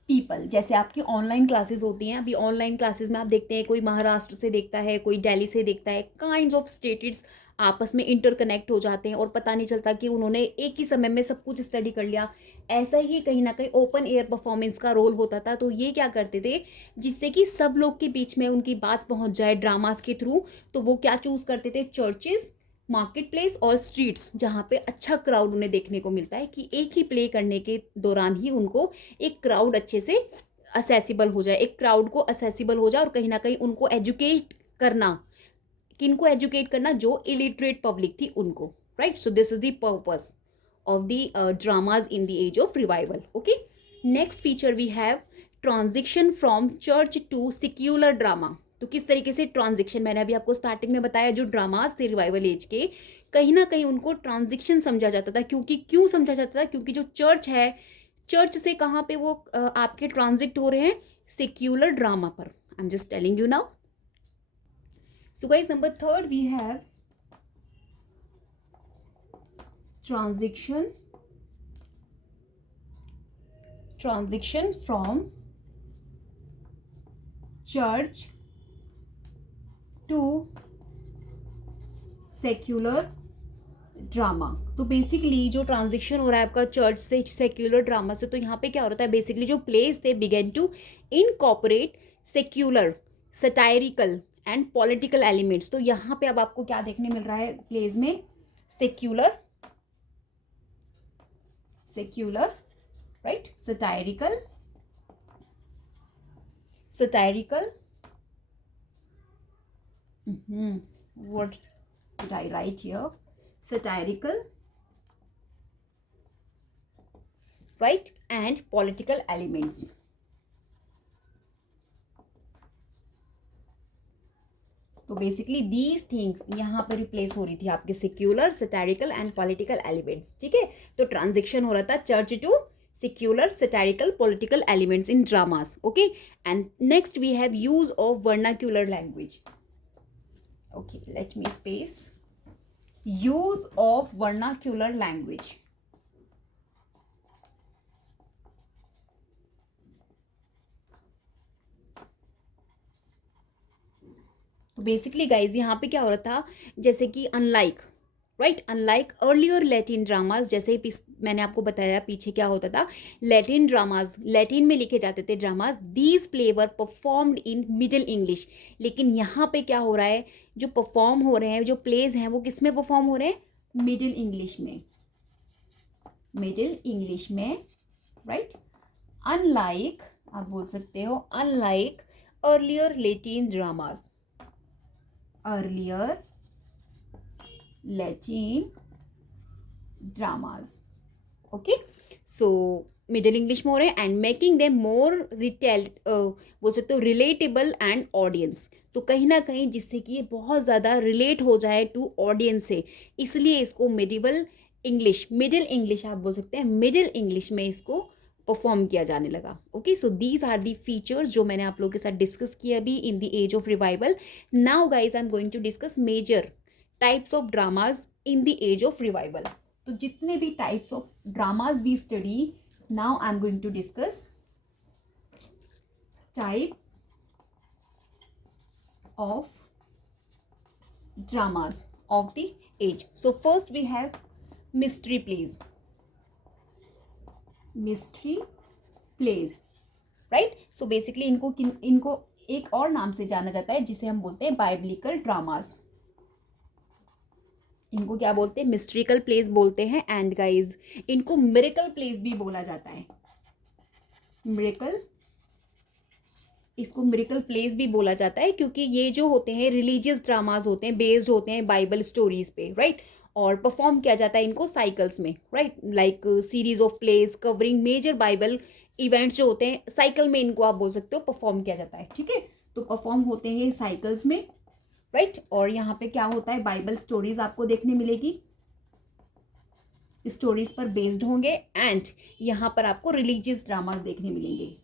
people. जैसे आपकी ऑनलाइन क्लासेस होती हैं, अभी ऑनलाइन क्लासेस में आप देखते हैं कोई महाराष्ट्र से देखता है, कोई दिल्ली से देखता है, काइंड्स ऑफ स्टेट्स आपस में इंटरकनेक्ट हो जाते हैं और पता नहीं चलता कि उन्होंने एक ही समय में सब कुछ स्टडी कर लिया. ऐसा ही कहीं ना कहीं ओपन एयर परफॉर्मेंस का रोल होता था. तो ये क्या करते थे, जिससे कि सब लोग के बीच में उनकी बात पहुंच जाए ड्रामास के थ्रू, तो वो क्या चूज़ करते थे, चर्चेस मार्केट प्लेस और स्ट्रीट्स जहाँ पे अच्छा क्राउड उन्हें देखने को मिलता है, कि एक ही प्ले करने के दौरान ही उनको एक क्राउड अच्छे से असेसिबल हो जाए, एक क्राउड को असेसिबल हो जाए, और कहीं ना कहीं उनको एजुकेट करना, किनको एजुकेट करना, जो इलिटरेट पब्लिक थी उनको, right. So this is the purpose of the dramas in the age of revival. Okay, next feature we have transition from church to secular drama. तो किस तरीके से ट्रांजिशन, मैंने अभी आपको स्टार्टिंग में बताया, जो ड्रामास थे रिवाइवल एज के, कहीं ना कहीं उनको ट्रांजिशन समझा जाता था. क्योंकि क्यों समझा जाता था? क्योंकि जो चर्च है, चर्च से कहाँ पे वो आपके ट्रांजिट हो रहे हैं, सेक्युलर ड्रामा पर. I am just telling you now. So guys, number third we have transition from church to secular drama. तो बेसिकली जो ट्रांजिशन हो रहा है आपका चर्च से सेक्युलर ड्रामा से, तो यहाँ पे क्या हो रहा है, बेसिकली जो प्लेस थे began to incorporate secular, satirical and political elements. तो यहाँ पे अब आपको क्या देखने मिल रहा है प्लेस में, secular, right, satirical, what did I write here, satirical, right, and political elements. तो बेसिकली दीज थिंग्स यहाँ पर रिप्लेस हो रही थी आपके secular, satirical and political elements. ठीक है, तो ट्रांजिशन हो रहा था church to secular, satirical, political elements in dramas. Okay, and next we have use of vernacular language. Okay, let me space. Use of vernacular language. तो basically guys यहाँ पे क्या हो रहा था, जैसे कि unlike, right, unlike earlier Latin dramas, जैसे मैंने आपको बताया पीछे क्या होता था, लैटिन ड्रामाज, लैटिन में लिखे जाते थे dramas, these play were performed in middle English. लेकिन यहाँ पे क्या हो रहा है, जो परफॉर्म हो रहे हैं, जो प्लेज हैं, वो किस में परफॉर्म हो रहे हैं, मिडिल इंग्लिश में, मिडिल इंग्लिश में, राइट. अनलाइक, आप बोल सकते हो unlike earlier Latin dramas, earlier Latin dramas. Okay, so middle English में हो रहे हैं एंड मेकिंग देम मोर बोल सकते हो रिलेटेबल एंड ऑडियंस. तो कहीं ना कहीं जिससे कि ये बहुत ज़्यादा रिलेट हो जाए टू ऑडियंस से, इसलिए इसको मिडिवल इंग्लिश, मिडिल इंग्लिश आप बोल सकते हैं, मिडिल इंग्लिश में इसको परफॉर्म किया जाने लगा. Okay, so these are the features जो मैंने आप लोगों के साथ डिस्कस किया अभी in the age of revival. Now guys I am going to discuss major types of dramas in the age of revival. तो जितने भी types of dramas we study, now I am going to discuss type of dramas of the age. So first we have mystery plays, mystery plays, right. So basically इनको एक और नाम से जाना जाता है जिसे हम बोलते हैं बाइब्लिकल ड्रामाज. इनको क्या बोलते हैं, मिस्ट्रिकल प्लेस बोलते हैं. एंड गाइज इनको मिरेकल प्लेस भी बोला जाता है, मिरेकल, इसको मिरेकल प्लेस भी बोला जाता है क्योंकि ये जो होते हैं रिलीजियस ड्रामाज होते हैं, बेस्ड होते हैं बाइबल स्टोरीज पे, राइट. और परफॉर्म किया जाता है इनको साइकिल्स में, right, like series of plays covering major Bible events जो होते हैं, साइकिल में इनको आप बोल सकते हो परफॉर्म किया जाता है. ठीक है, तो परफॉर्म होते हैं साइकिल्स में, राइट. और यहाँ पे क्या होता है, बाइबल स्टोरीज आपको देखने मिलेगी, स्टोरीज पर बेस्ड होंगे. एंड यहाँ पर आपको रिलीजियस ड्रामास देखने मिलेंगे,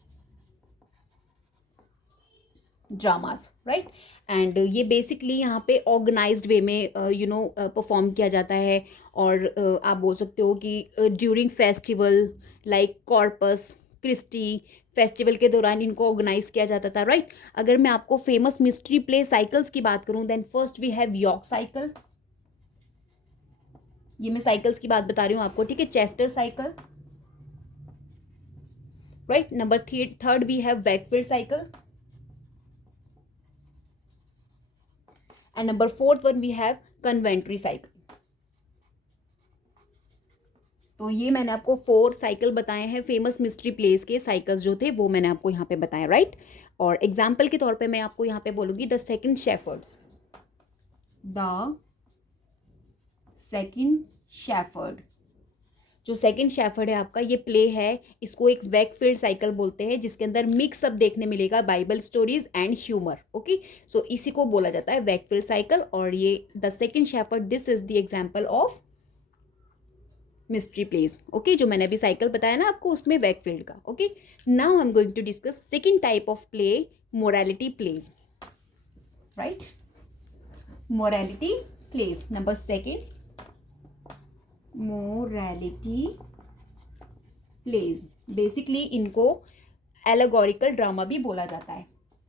ड्रामास, राइट. एंड ये बेसिकली यहाँ पे ऑर्गेनाइज्ड वे में परफॉर्म किया जाता है. और आप बोल सकते हो कि during festival like Corpus Christi festival के दौरान इनको ऑर्गेनाइज किया जाता था, राइट. अगर मैं आपको फेमस मिस्ट्री प्ले साइकिल्स की बात करूं, then first we have York cycle. ये मैं साइकिल्स की बात बता रही हूँ आपको, ठीक है. Chester cycle, right. Number third we have Wakefield cycle. And number fourth one we have Coventry cycle. तो ये मैंने आपको 4 साइकिल बताए हैं फेमस मिस्ट्री प्लेस के साइकिल्स जो थे वो मैंने आपको यहाँ पे बताया, राइट। और एग्जाम्पल के तौर पे मैं आपको यहाँ पे बोलूँगी द सेकंड शेफर्ड। जो सेकंड शेफर्ड है आपका, ये प्ले है, इसको एक वैकफील्ड साइकिल बोलते हैं, जिसके अंदर मिक्स अप देखने मिलेगा Bible stories and humour. Okay, so इसी को बोला जाता है वैकफील्ड साइकिल। और ये the second shepherd, this is the example of mystery plays. Okay, जो मैंने अभी साइकिल बताया ना आपको, उसमें वैकफील्ड का। Okay, now I am going to discuss second type of play, morality plays, right. Morality plays number second, morality plays. Basically इनको allegorical drama भी बोला जाता है,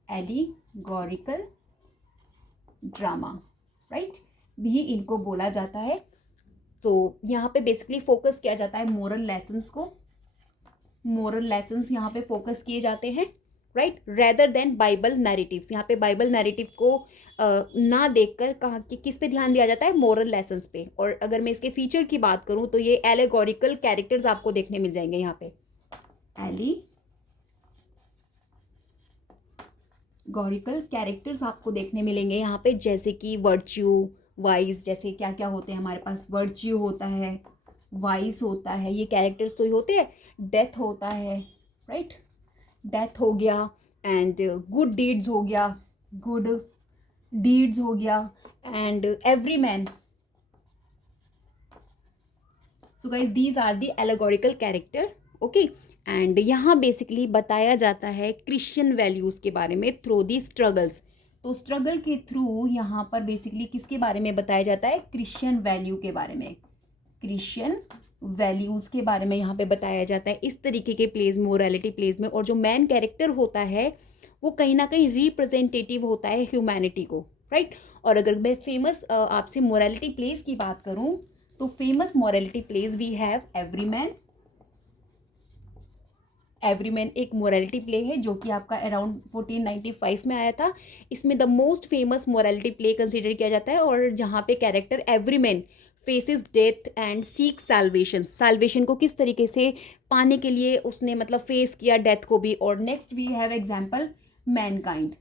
एलिगोरिकल ड्रामा, राइट, भी इनको बोला जाता है। तो यहाँ पे बेसिकली फोकस किया जाता है मोरल लेसन्स को, मोरल लेसन्स यहाँ पे फोकस किए जाते हैं, right, rather then Bible narratives. यहाँ पे बाइबल नैरेटिव को ना देखकर कहाँ कि किस पे ध्यान दिया जाता है, मोरल लेसन्स पे। और अगर मैं इसके फीचर की बात करूँ तो ये एलेगोरिकल कैरेक्टर्स आपको देखने मिल जाएंगे यहाँ पे, एलिगोरिकल कैरेक्टर्स आपको देखने मिलेंगे यहाँ पे, जैसे कि वर्च्यू, वाइस, जैसे क्या क्या होते हैं हमारे पास, वर्च्यू होता है, वाइस होता है, ये कैरेक्टर्स तो ही होते हैं। डेथ होता है, राइट, डेथ हो गया, एंड गुड डीड्स हो गया, गुड डीड्स हो गया, and Everyman. So guys these are the allegorical character. Okay, and यहाँ बेसिकली बताया जाता है क्रिश्चियन वैल्यूज़ के बारे में थ्रू दी स्ट्रगल्स। तो स्ट्रगल के थ्रू यहाँ पर बेसिकली किसके बारे में बताया जाता है, क्रिश्चियन वैल्यू के बारे में, क्रिश्चियन वैल्यूज़ के बारे में यहाँ पे बताया जाता है इस तरीके के प्लेज, मोरालिटी प्लेज में। और जो मेन कैरेक्टर होता है वो कहीं ना कहीं रिप्रेजेंटेटिव होता है ह्यूमैनिटी को, राइट। और अगर मैं फेमस आपसे मोरालिटी प्लेज की बात करूँ तो famous morality plays we have Everyman. Everyman एक मोरालिटी प्ले है जो कि आपका अराउंड 1495 में आया था। इसमें the most famous morality play consider किया जाता है, और जहाँ पे character Everyman faces death and seek salvation, salvation को किस तरीके से पाने के लिए उसने मतलब फेस किया डेथ को भी। और next we have example mankind.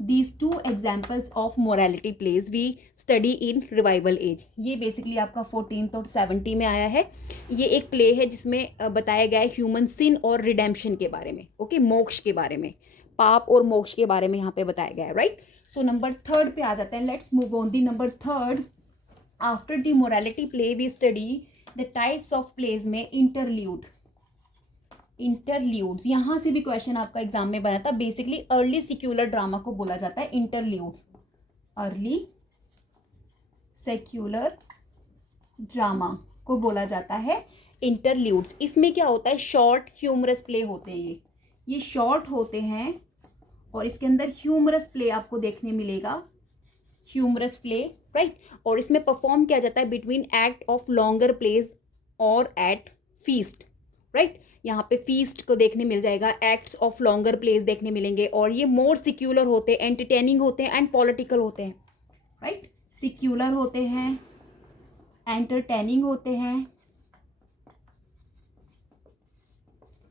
These two examples of morality plays we study in revival age। ये बेसिकली आपका 14th और 70 में आया है। ये एक प्ले है जिसमें बताया गया है ह्यूमन सिन और रिडेम्पशन के बारे में, ओके, मोक्ष के बारे में, पाप और मोक्ष के बारे में यहाँ पे बताया गया है, राइट। सो नंबर थर्ड पे आ जाते हैं, let's move on the number third. After the morality play we study the types of plays में इंटरल्यूड। इंटरल्यूड्स, यहाँ से भी क्वेश्चन आपका एग्जाम में बना था। बेसिकली अर्ली सेक्युलर ड्रामा को बोला जाता है इंटरल्यूड्स, अर्ली सेक्युलर ड्रामा को बोला जाता है इंटरल्यूड्स। इसमें क्या होता है, शॉर्ट ह्यूमरस प्ले होते हैं, ये शॉर्ट होते हैं और इसके अंदर ह्यूमरस प्ले आपको देखने मिलेगा, ह्यूमरस प्ले, राइट। और इसमें परफॉर्म किया जाता है between act of longer plays और एट फीस्ट, राइट। यहाँ पे फीस्ट को देखने मिल जाएगा, एक्ट्स ऑफ लॉन्गर प्लेस देखने मिलेंगे, और ये मोर सिक्यूलर होते हैं, एंटरटेनिंग होते हैं एंड पॉलिटिकल होते हैं, राइट। सिक्यूलर होते हैं, एंटरटेनिंग होते हैं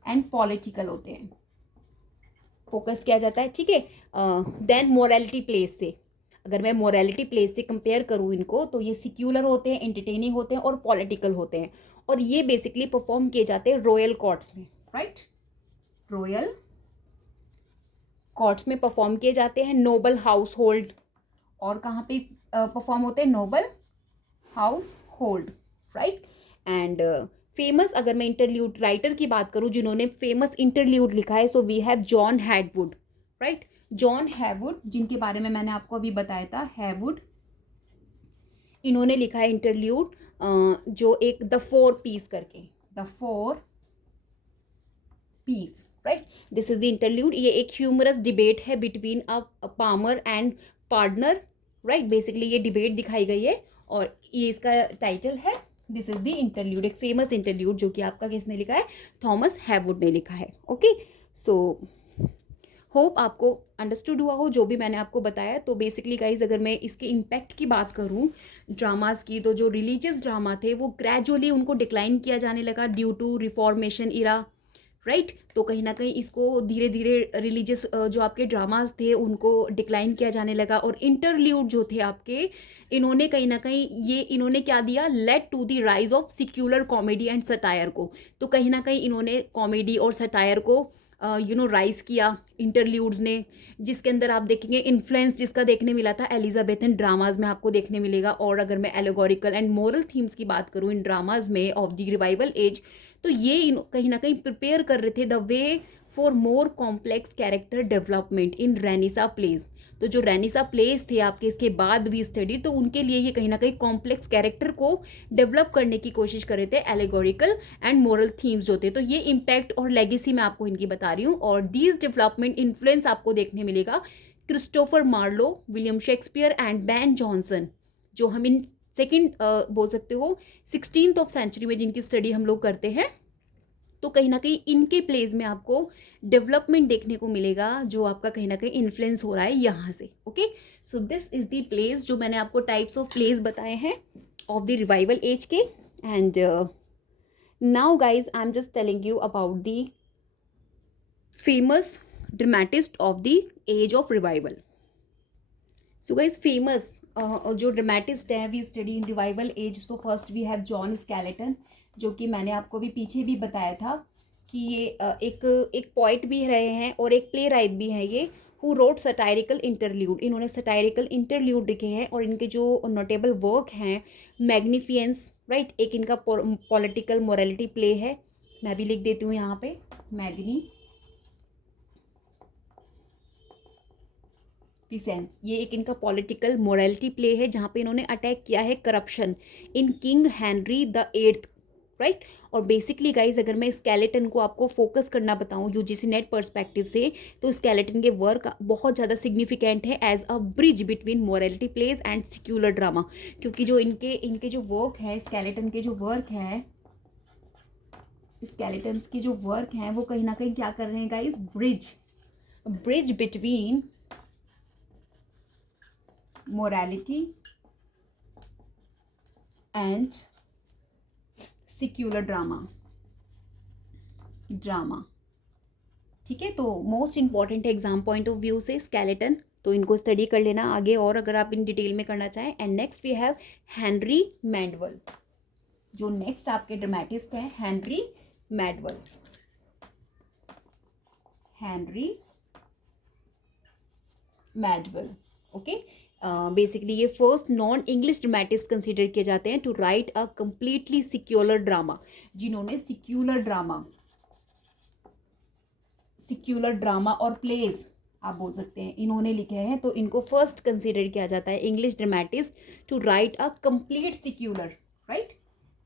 एंड पॉलिटिकल होते हैं, फोकस किया जाता है, ठीक है। देन मोरालिटी प्लेस से, अगर मैं मोरालिटी प्लेस से कंपेयर करूँ इनको, तो ये सिक्यूलर होते हैं, एंटरटेनिंग होते हैं और पॉलिटिकल होते हैं। और ये बेसिकली परफॉर्म किए जाते हैं रॉयल कोर्ट्स में, राइट, रॉयल कोर्ट्स में परफॉर्म किए जाते हैं, नोबल हाउस होल्ड, और कहाँ पे परफॉर्म होते हैं, noble household, right. And famous, अगर मैं इंटरल्यूड राइटर की बात करूँ जिन्होंने फेमस इंटरल्यूड लिखा है, so we have John Heywood, right, John Heywood, जिनके बारे में मैंने आपको अभी बताया था, हैवुड, इन्होंने लिखा है इंटरल्यूड जो एक द 4 पीस करके, the 4 P's, right, this is the interlude. ये एक ह्यूमरस डिबेट है between a palmer and partner, right. Basically ये डिबेट दिखाई गई है और ये इसका टाइटल है, दिस इज द इंटरल्यूड, एक फेमस इंटरल्यूड जो कि आपका किसने लिखा है, थॉमस हैवुड ने लिखा है, ओके। सो होप आपको अंडरस्टूड हुआ हो जो भी मैंने आपको बताया। तो बेसिकली गाइज अगर मैं इसके इम्पैक्ट की बात करूँ ड्रामास की, तो जो रिलीजियस ड्रामा थे वो ग्रेजुअली उनको डिक्लाइन किया जाने लगा due to Reformation era, right. तो कहीं ना कहीं इसको धीरे धीरे रिलीजियस जो आपके ड्रामाज थे उनको डिक्लाइन किया जाने लगा। और इंटरल्यूड जो थे आपके, इन्होंने कहीं ना कहीं ये इन्होंने क्या दिया, led to the rise of secular comedy and satire को। तो कहीं ना कहीं इन्होंने कॉमेडी और सटायर को राइज किया इंटरल्यूड्स ने, जिसके अंदर आप देखेंगे इन्फ्लुएंस जिसका देखने मिला था एलिजाबेथन ड्रामाज में आपको देखने मिलेगा। और अगर मैं एलेगोरिकल एंड मोरल थीम्स की बात करूँ इन ड्रामाज में ऑफ द रिवाइवल एज, तो ये कहीं ना कहीं प्रिपेयर कर रहे थे the way for more complex character development in Renaissance plays. तो जो रेनिसा प्लेस थे आपके इसके बाद भी स्टडी, तो उनके लिए ये कहीं ना कहीं कॉम्प्लेक्स कैरेक्टर को डेवलप करने की कोशिश कर रहे थे एलेगोरिकल एंड मोरल थीम्स जो थे। तो ये इम्पैक्ट और लेगेसी मैं आपको इनकी बता रही हूँ। और दीज डेवलपमेंट इन्फ्लुएंस आपको देखने मिलेगा Christopher Marlowe, William Shakespeare and Ben Jonson, जो हम इन सेकेंड बोल सकते हो 16th ऑफ सेंचुरी में जिनकी स्टडी हम लोग करते हैं। तो कहीं ना कहीं इनके प्लेस में आपको डेवलपमेंट देखने को मिलेगा जो आपका कहीं ना कहीं इन्फ्लुएंस हो रहा है यहाँ से। Okay, so this is the plays जो मैंने आपको टाइप्स ऑफ प्लेस बताए हैं ऑफ द रिवाइवल एज के। And now guys I am just telling you about the famous dramatist of the age of revival. So guys famous जो dramatist हैं we study in revival age, so first we have John Skelton, जो कि मैंने आपको भी पीछे भी बताया था कि ये एक पोइट भी रहे हैं और एक प्ले राइट भी हैं ये, हु रोट सटायरिकल इंटरल्यूड। इन्होंने सटायरिकल इंटरल्यूड लिखे हैं और इनके जो नोटेबल वर्क हैं मैग्निफियंस, राइट, एक इनका पॉलिटिकल मोरालिटी प्ले है, मैं भी लिख देती हूँ यहाँ पे मैग्निफिसेंस। ये एक इनका पॉलिटिकल मोरालिटी प्ले है जहाँ पे इन्होंने अटैक किया है corruption in king Henry the eighth, right. और बेसिकली गाइज अगर मैं स्केलेटन को आपको फोकस करना बताऊं यूजीसी नेट पर्सपेक्टिव से, तो स्केलेटन के वर्क बहुत ज़्यादा सिग्निफिकेंट है as a bridge between morality plays and secular drama. क्योंकि जो इनके जो वर्क है स्केलेटन के जो वर्क है स्केलेटन्स के जो वर्क हैं वो कहीं ना कहीं क्या कर रहे हैं guys, bridge between morality and secular drama. ठीक है, तो most important exam point of view से स्केलेटन, तो इनको स्टडी कर लेना आगे और अगर आप इन डिटेल में करना चाहें। And next we have Henry Medwall, जो नेक्स्ट आपके ड्रामेटिस्ट हैं हेनरी मैडवेल। ओके, बेसिकली ये first non English dramatist consider किए जाते हैं to write a completely secular drama, जिन्होंने सिक्यूलर ड्रामा और प्लेस आप बोल सकते हैं इन्होंने लिखे हैं। तो इनको फर्स्ट कंसिडर किया जाता है English dramatist to write a complete secular, right.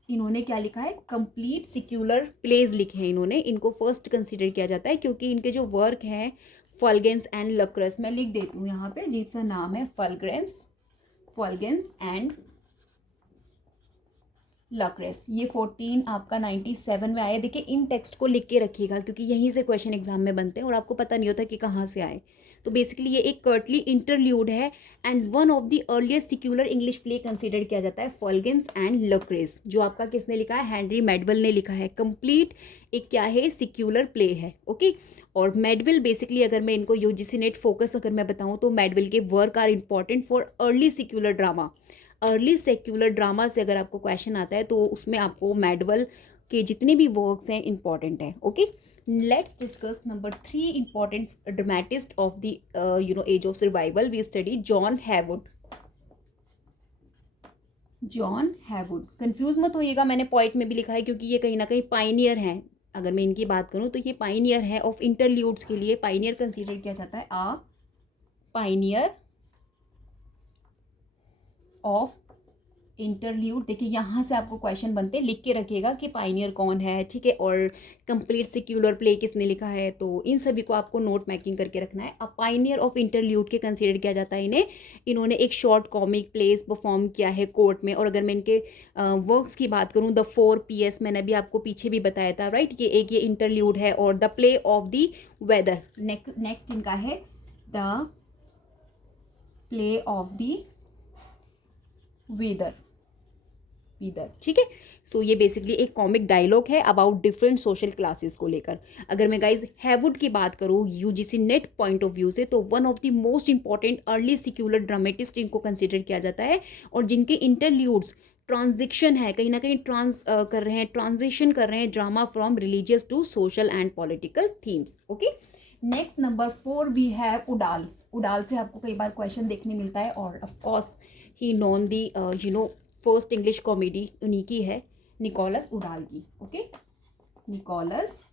इन्होंने क्या लिखा है, कंप्लीट सिक्यूलर प्लेस लिखे हैं इन्होंने, इनको फर्स्ट कंसिडर किया जाता है क्योंकि इनके जो वर्क हैं फॉल्गेंस एंड लक्रस, मैं लिख देती हूँ यहाँ पे जिसका नाम है फॉल्गेंस एंड लक्रस। ये 14 आपका 97 में आया। देखिए इन टेक्स्ट को लिख के रखिएगा क्योंकि यहीं से क्वेश्चन एग्जाम में बनते हैं और आपको पता नहीं होता कि कहाँ से आए। तो बेसिकली ये एक कर्टली इंटरल्यूड है and one of the earliest secular English play consider किया जाता है फॉल्गेंस एंड लक्रेस, जो आपका किसने लिखा है, हेनरी मैडवेल ने लिखा है। कंप्लीट एक क्या है, सिक्यूलर प्ले है। ओके, और मैडवेल बेसिकली अगर मैं इनको यूजीसी नेट फोकस अगर मैं बताऊँ तो मैडवेल के work are important for early secular drama. Early secular drama से अगर आपको क्वेश्चन आता है तो उसमें आपको मैडवेल के जितने भी वर्क्स हैं इंपॉर्टेंट है। Okay, let's discuss number 3 important dramatist of the age of revival. We study John Heywood. Confuse मत होइएगा, मैंने पॉइंट में भी लिखा है क्योंकि ये कहीं ना कहीं पाइनियर हैं। अगर मैं इनकी बात करूं तो ये पाइनियर है ऑफ इंटरल्यूड्स के लिए, पाइनियर कंसीडर किया जाता है, आ पाइनियर ऑफ इंटरल्यूड, देखिए यहाँ से आपको क्वेश्चन बनते हैं, लिख के रखिएगा कि पाइनियर कौन है, ठीक है, और कंप्लीट सिक्यूलर प्ले किसने लिखा है, तो इन सभी को आपको नोट मेकिंग करके रखना है। अब पाइनियर ऑफ इंटरल्यूड के कंसीडर किया जाता है इन्हें। इन्होंने एक शॉर्ट कॉमिक प्लेस परफॉर्म किया है कोर्ट में। और अगर मैं इनके वर्क्स की बात करूँ, द 4 PS मैंने अभी आपको पीछे भी बताया था, राइट, ये एक ये इंटरल्यूड है। और the play of the weather, next इनका है the play of the weather, ठीक है। सो ये बेसिकली एक कॉमिक डायलॉग है अबाउट डिफरेंट सोशल क्लासेस को लेकर। अगर मैं गाइज हैवुड की बात करूँ UGC NET point of view से, तो one of the most important early secular dramatist इनको कंसिडर किया जाता है। और जिनके इंटरल्यूड्स ट्रांजिशन है, कहीं ना कहीं कर रहे हैं, ट्रांजिशन कर रहे हैं drama from religious to social and political themes. Okay, next number 4 we have Udall. Udall से आपको कई बार क्वेश्चन देखने मिलता है। और ऑफकोर्स ही known the first English comedy उन्हीं की है, निकोलस उडाल की। Okay, Nicholas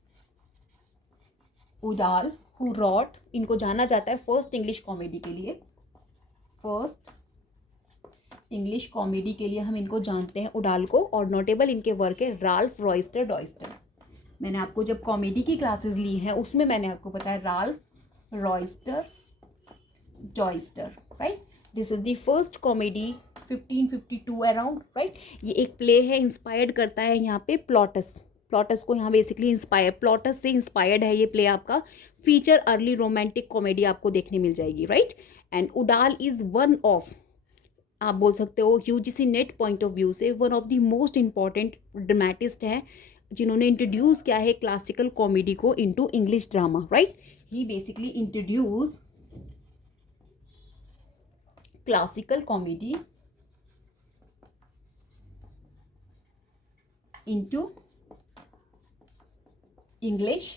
Udall who wrote, इनको जाना जाता है फर्स्ट इंग्लिश कॉमेडी के लिए। फर्स्ट इंग्लिश कॉमेडी के लिए हम इनको जानते हैं उडाल को। और नोटेबल इनके वर्क है राल्फ रॉयस्टर डॉयस्टर। मैंने आपको जब कॉमेडी की क्लासेस ली हैं उसमें मैंने आपको बताया Ralph Roister Doister, right. This is the first comedy 1552 around, right. ये एक प्ले है, इंस्पायर्ड करता है यहाँ पे प्लॉटस को यहाँ बेसिकली प्लॉटस से इंस्पायर्ड है ये प्ले आपका। फीचर अर्ली रोमांटिक कॉमेडी आपको देखने मिल जाएगी, right. And Udall is one of, आप बोल सकते हो UGC NET point of view से one of the most important dramatist हैं, जिन्होंने इंट्रोड्यूस किया है क्लासिकल कॉमेडी को into English drama, right. He basically introduce classical comedy into English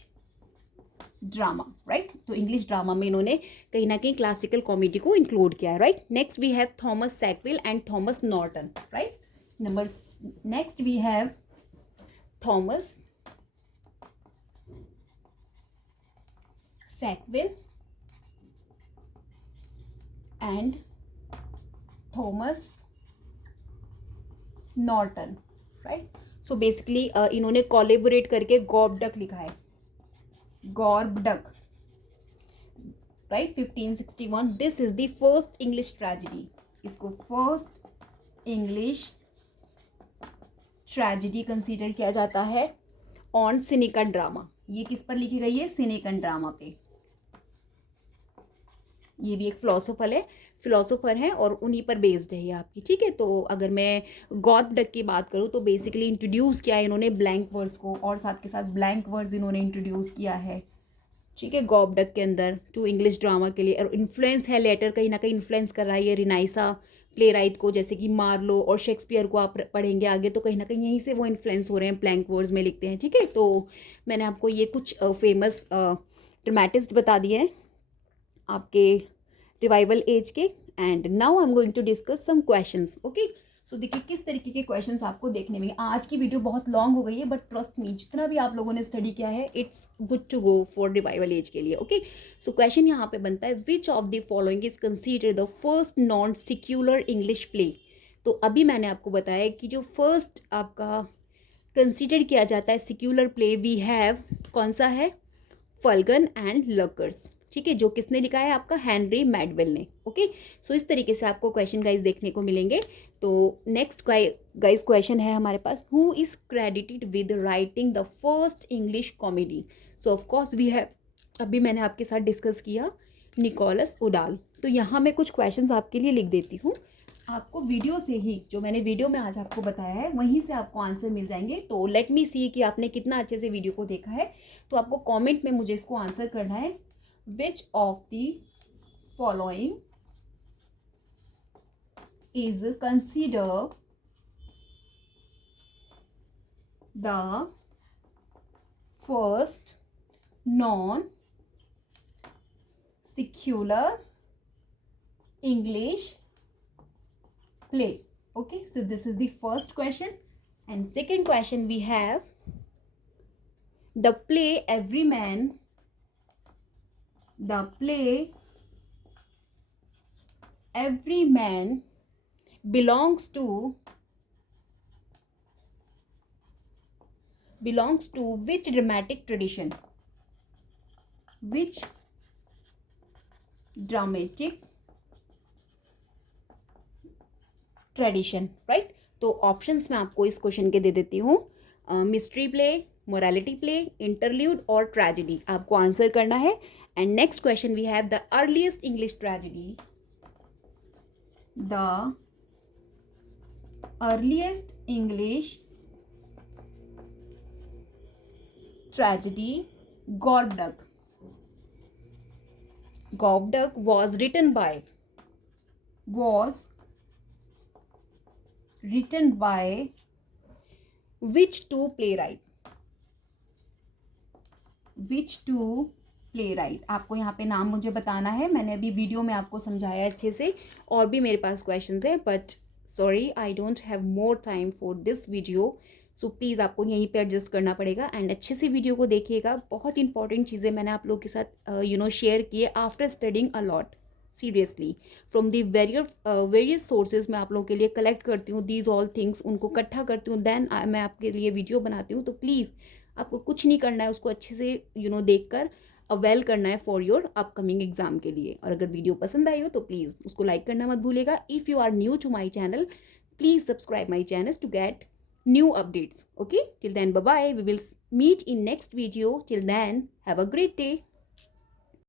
drama, right. तो इंग्लिश ड्रामा में इन्होंने कहीं ना कहीं क्लासिकल कॉमेडी को इंक्लूड किया है, right. Next we have Thomas Sackville and Thomas Norton, right. Next we have Thomas Sackville and Thomas Norton, right. So basically इन्होंने कोलैबोरेट करके गॉबडक लिखा है, Gorboduc, right, 1561। This is the first English tragedy, इसको first English tragedy consider किया जाता है on सिनिकन drama. ये किस पर लिखी गई है? सिनिकन ड्रामा पे। ये भी एक फिलोसोफर है और उन्हीं पर बेस्ड है ये आपकी, ठीक है। तो अगर मैं गॉबडक की बात करूँ तो बेसिकली इंट्रोड्यूस किया है इन्होंने ब्लैंक वर्ड्स को, और साथ के साथ ब्लैंक वर्ड्स इन्होंने इंट्रोड्यूस किया है, ठीक है, गॉबडक के अंदर टू इंग्लिश ड्रामा के लिए। और इन्फ्लुएंस है लेटर, कहीं ना कहीं इन्फ्लुएंस कर रहा है ये रिनाइसा प्ले राइट को, जैसे कि मार्लो और शेक्सपियर को आप पढ़ेंगे आगे, तो कहीं ना कहीं यहीं से वो इन्फ्लुएंस हो रहे हैं, ब्लैंक वर्ड्स में लिखते हैं, ठीक है। तो मैंने आपको ये कुछ फेमस ड्रामेटिस्ट बता दिए हैं आपके रिवाइवल एज के। And now I am going to discuss some questions. Okay, so देखिए किस तरीके के क्वेश्चंस आपको देखने में। आज की वीडियो बहुत लॉन्ग हो गई है, बट ट्रस्ट मी जितना भी आप लोगों ने स्टडी किया है it's good to go for revival age के लिए। ओके, सो क्वेश्चन यहाँ पे बनता है, which of the following is consider the first non secular English play. तो अभी मैंने आपको बताया कि जो फर्स्ट आपका कंसीडर किया जाता है सिक्यूलर प्ले, वी हैव कौन सा है? फल्गन एंड लकर्स, ठीक है, जो किसने लिखा है? आपका हेनरी मैडवेल ने। ओके, सो इस तरीके से आपको क्वेश्चन गाइज देखने को मिलेंगे। तो नेक्स्ट गाइज क्वेश्चन है हमारे पास, who is credited with writing the first English comedy. So of course we have, अभी मैंने आपके साथ डिस्कस किया निकोलस उडाल। तो यहाँ मैं कुछ क्वेश्चंस आपके लिए लिख देती हूँ, आपको वीडियो से ही, जो मैंने वीडियो में आज आपको बताया है वहीं से आपको आंसर मिल जाएंगे। तो लेट मी सी कि आपने कितना अच्छे से वीडियो को देखा है। तो आपको कमेंट में मुझे इसको आंसर करना है, which of the following is considered the first non-secular English play. Okay, so this is the first question. And second question we have, the play Everyman belongs to belongs to which dramatic tradition? Which dramatic tradition, right? तो options मैं आपको इस question के दे देती हूँ. Mystery play, morality play, interlude और tragedy. आपको आंसर करना है. And next question we have the earliest English tragedy. The earliest English tragedy Gobduck. Gobduck was written by which two playwright? Which two playwright? आपको यहाँ पे नाम मुझे बताना है. मैंने अभी वीडियो में आपको समझाया अच्छे से, और भी मेरे पास क्वेश्चंस है, but sorry I don't have more time for this video. So please आपको यहीं पे एडजस्ट करना पड़ेगा. एंड अच्छे से वीडियो को देखिएगा. बहुत इंपॉर्टेंट चीज़ें मैंने आप लोगों के साथ शेयर किए after studying a lot. Seriously from the various sources मैं आप लोगों के लिए कलेक्ट करती हूँ दीज ऑल थिंग्स, उनको इकट्ठा करती हूँ, देन मैं आपके लिए वीडियो बनाती हूँ. तो प्लीज़ आपको कुछ नहीं करना है, उसको अच्छे से देखकर अवेल करना है फॉर योर अपकमिंग एग्जाम के लिए. और अगर वीडियो पसंद आई हो तो प्लीज़ उसको लाइक करना मत भूलेगा. If you are new to my channel, please subscribe my channel to get new updates. Okay, till then, bye bye. We will meet in next video. Till then, have a great day.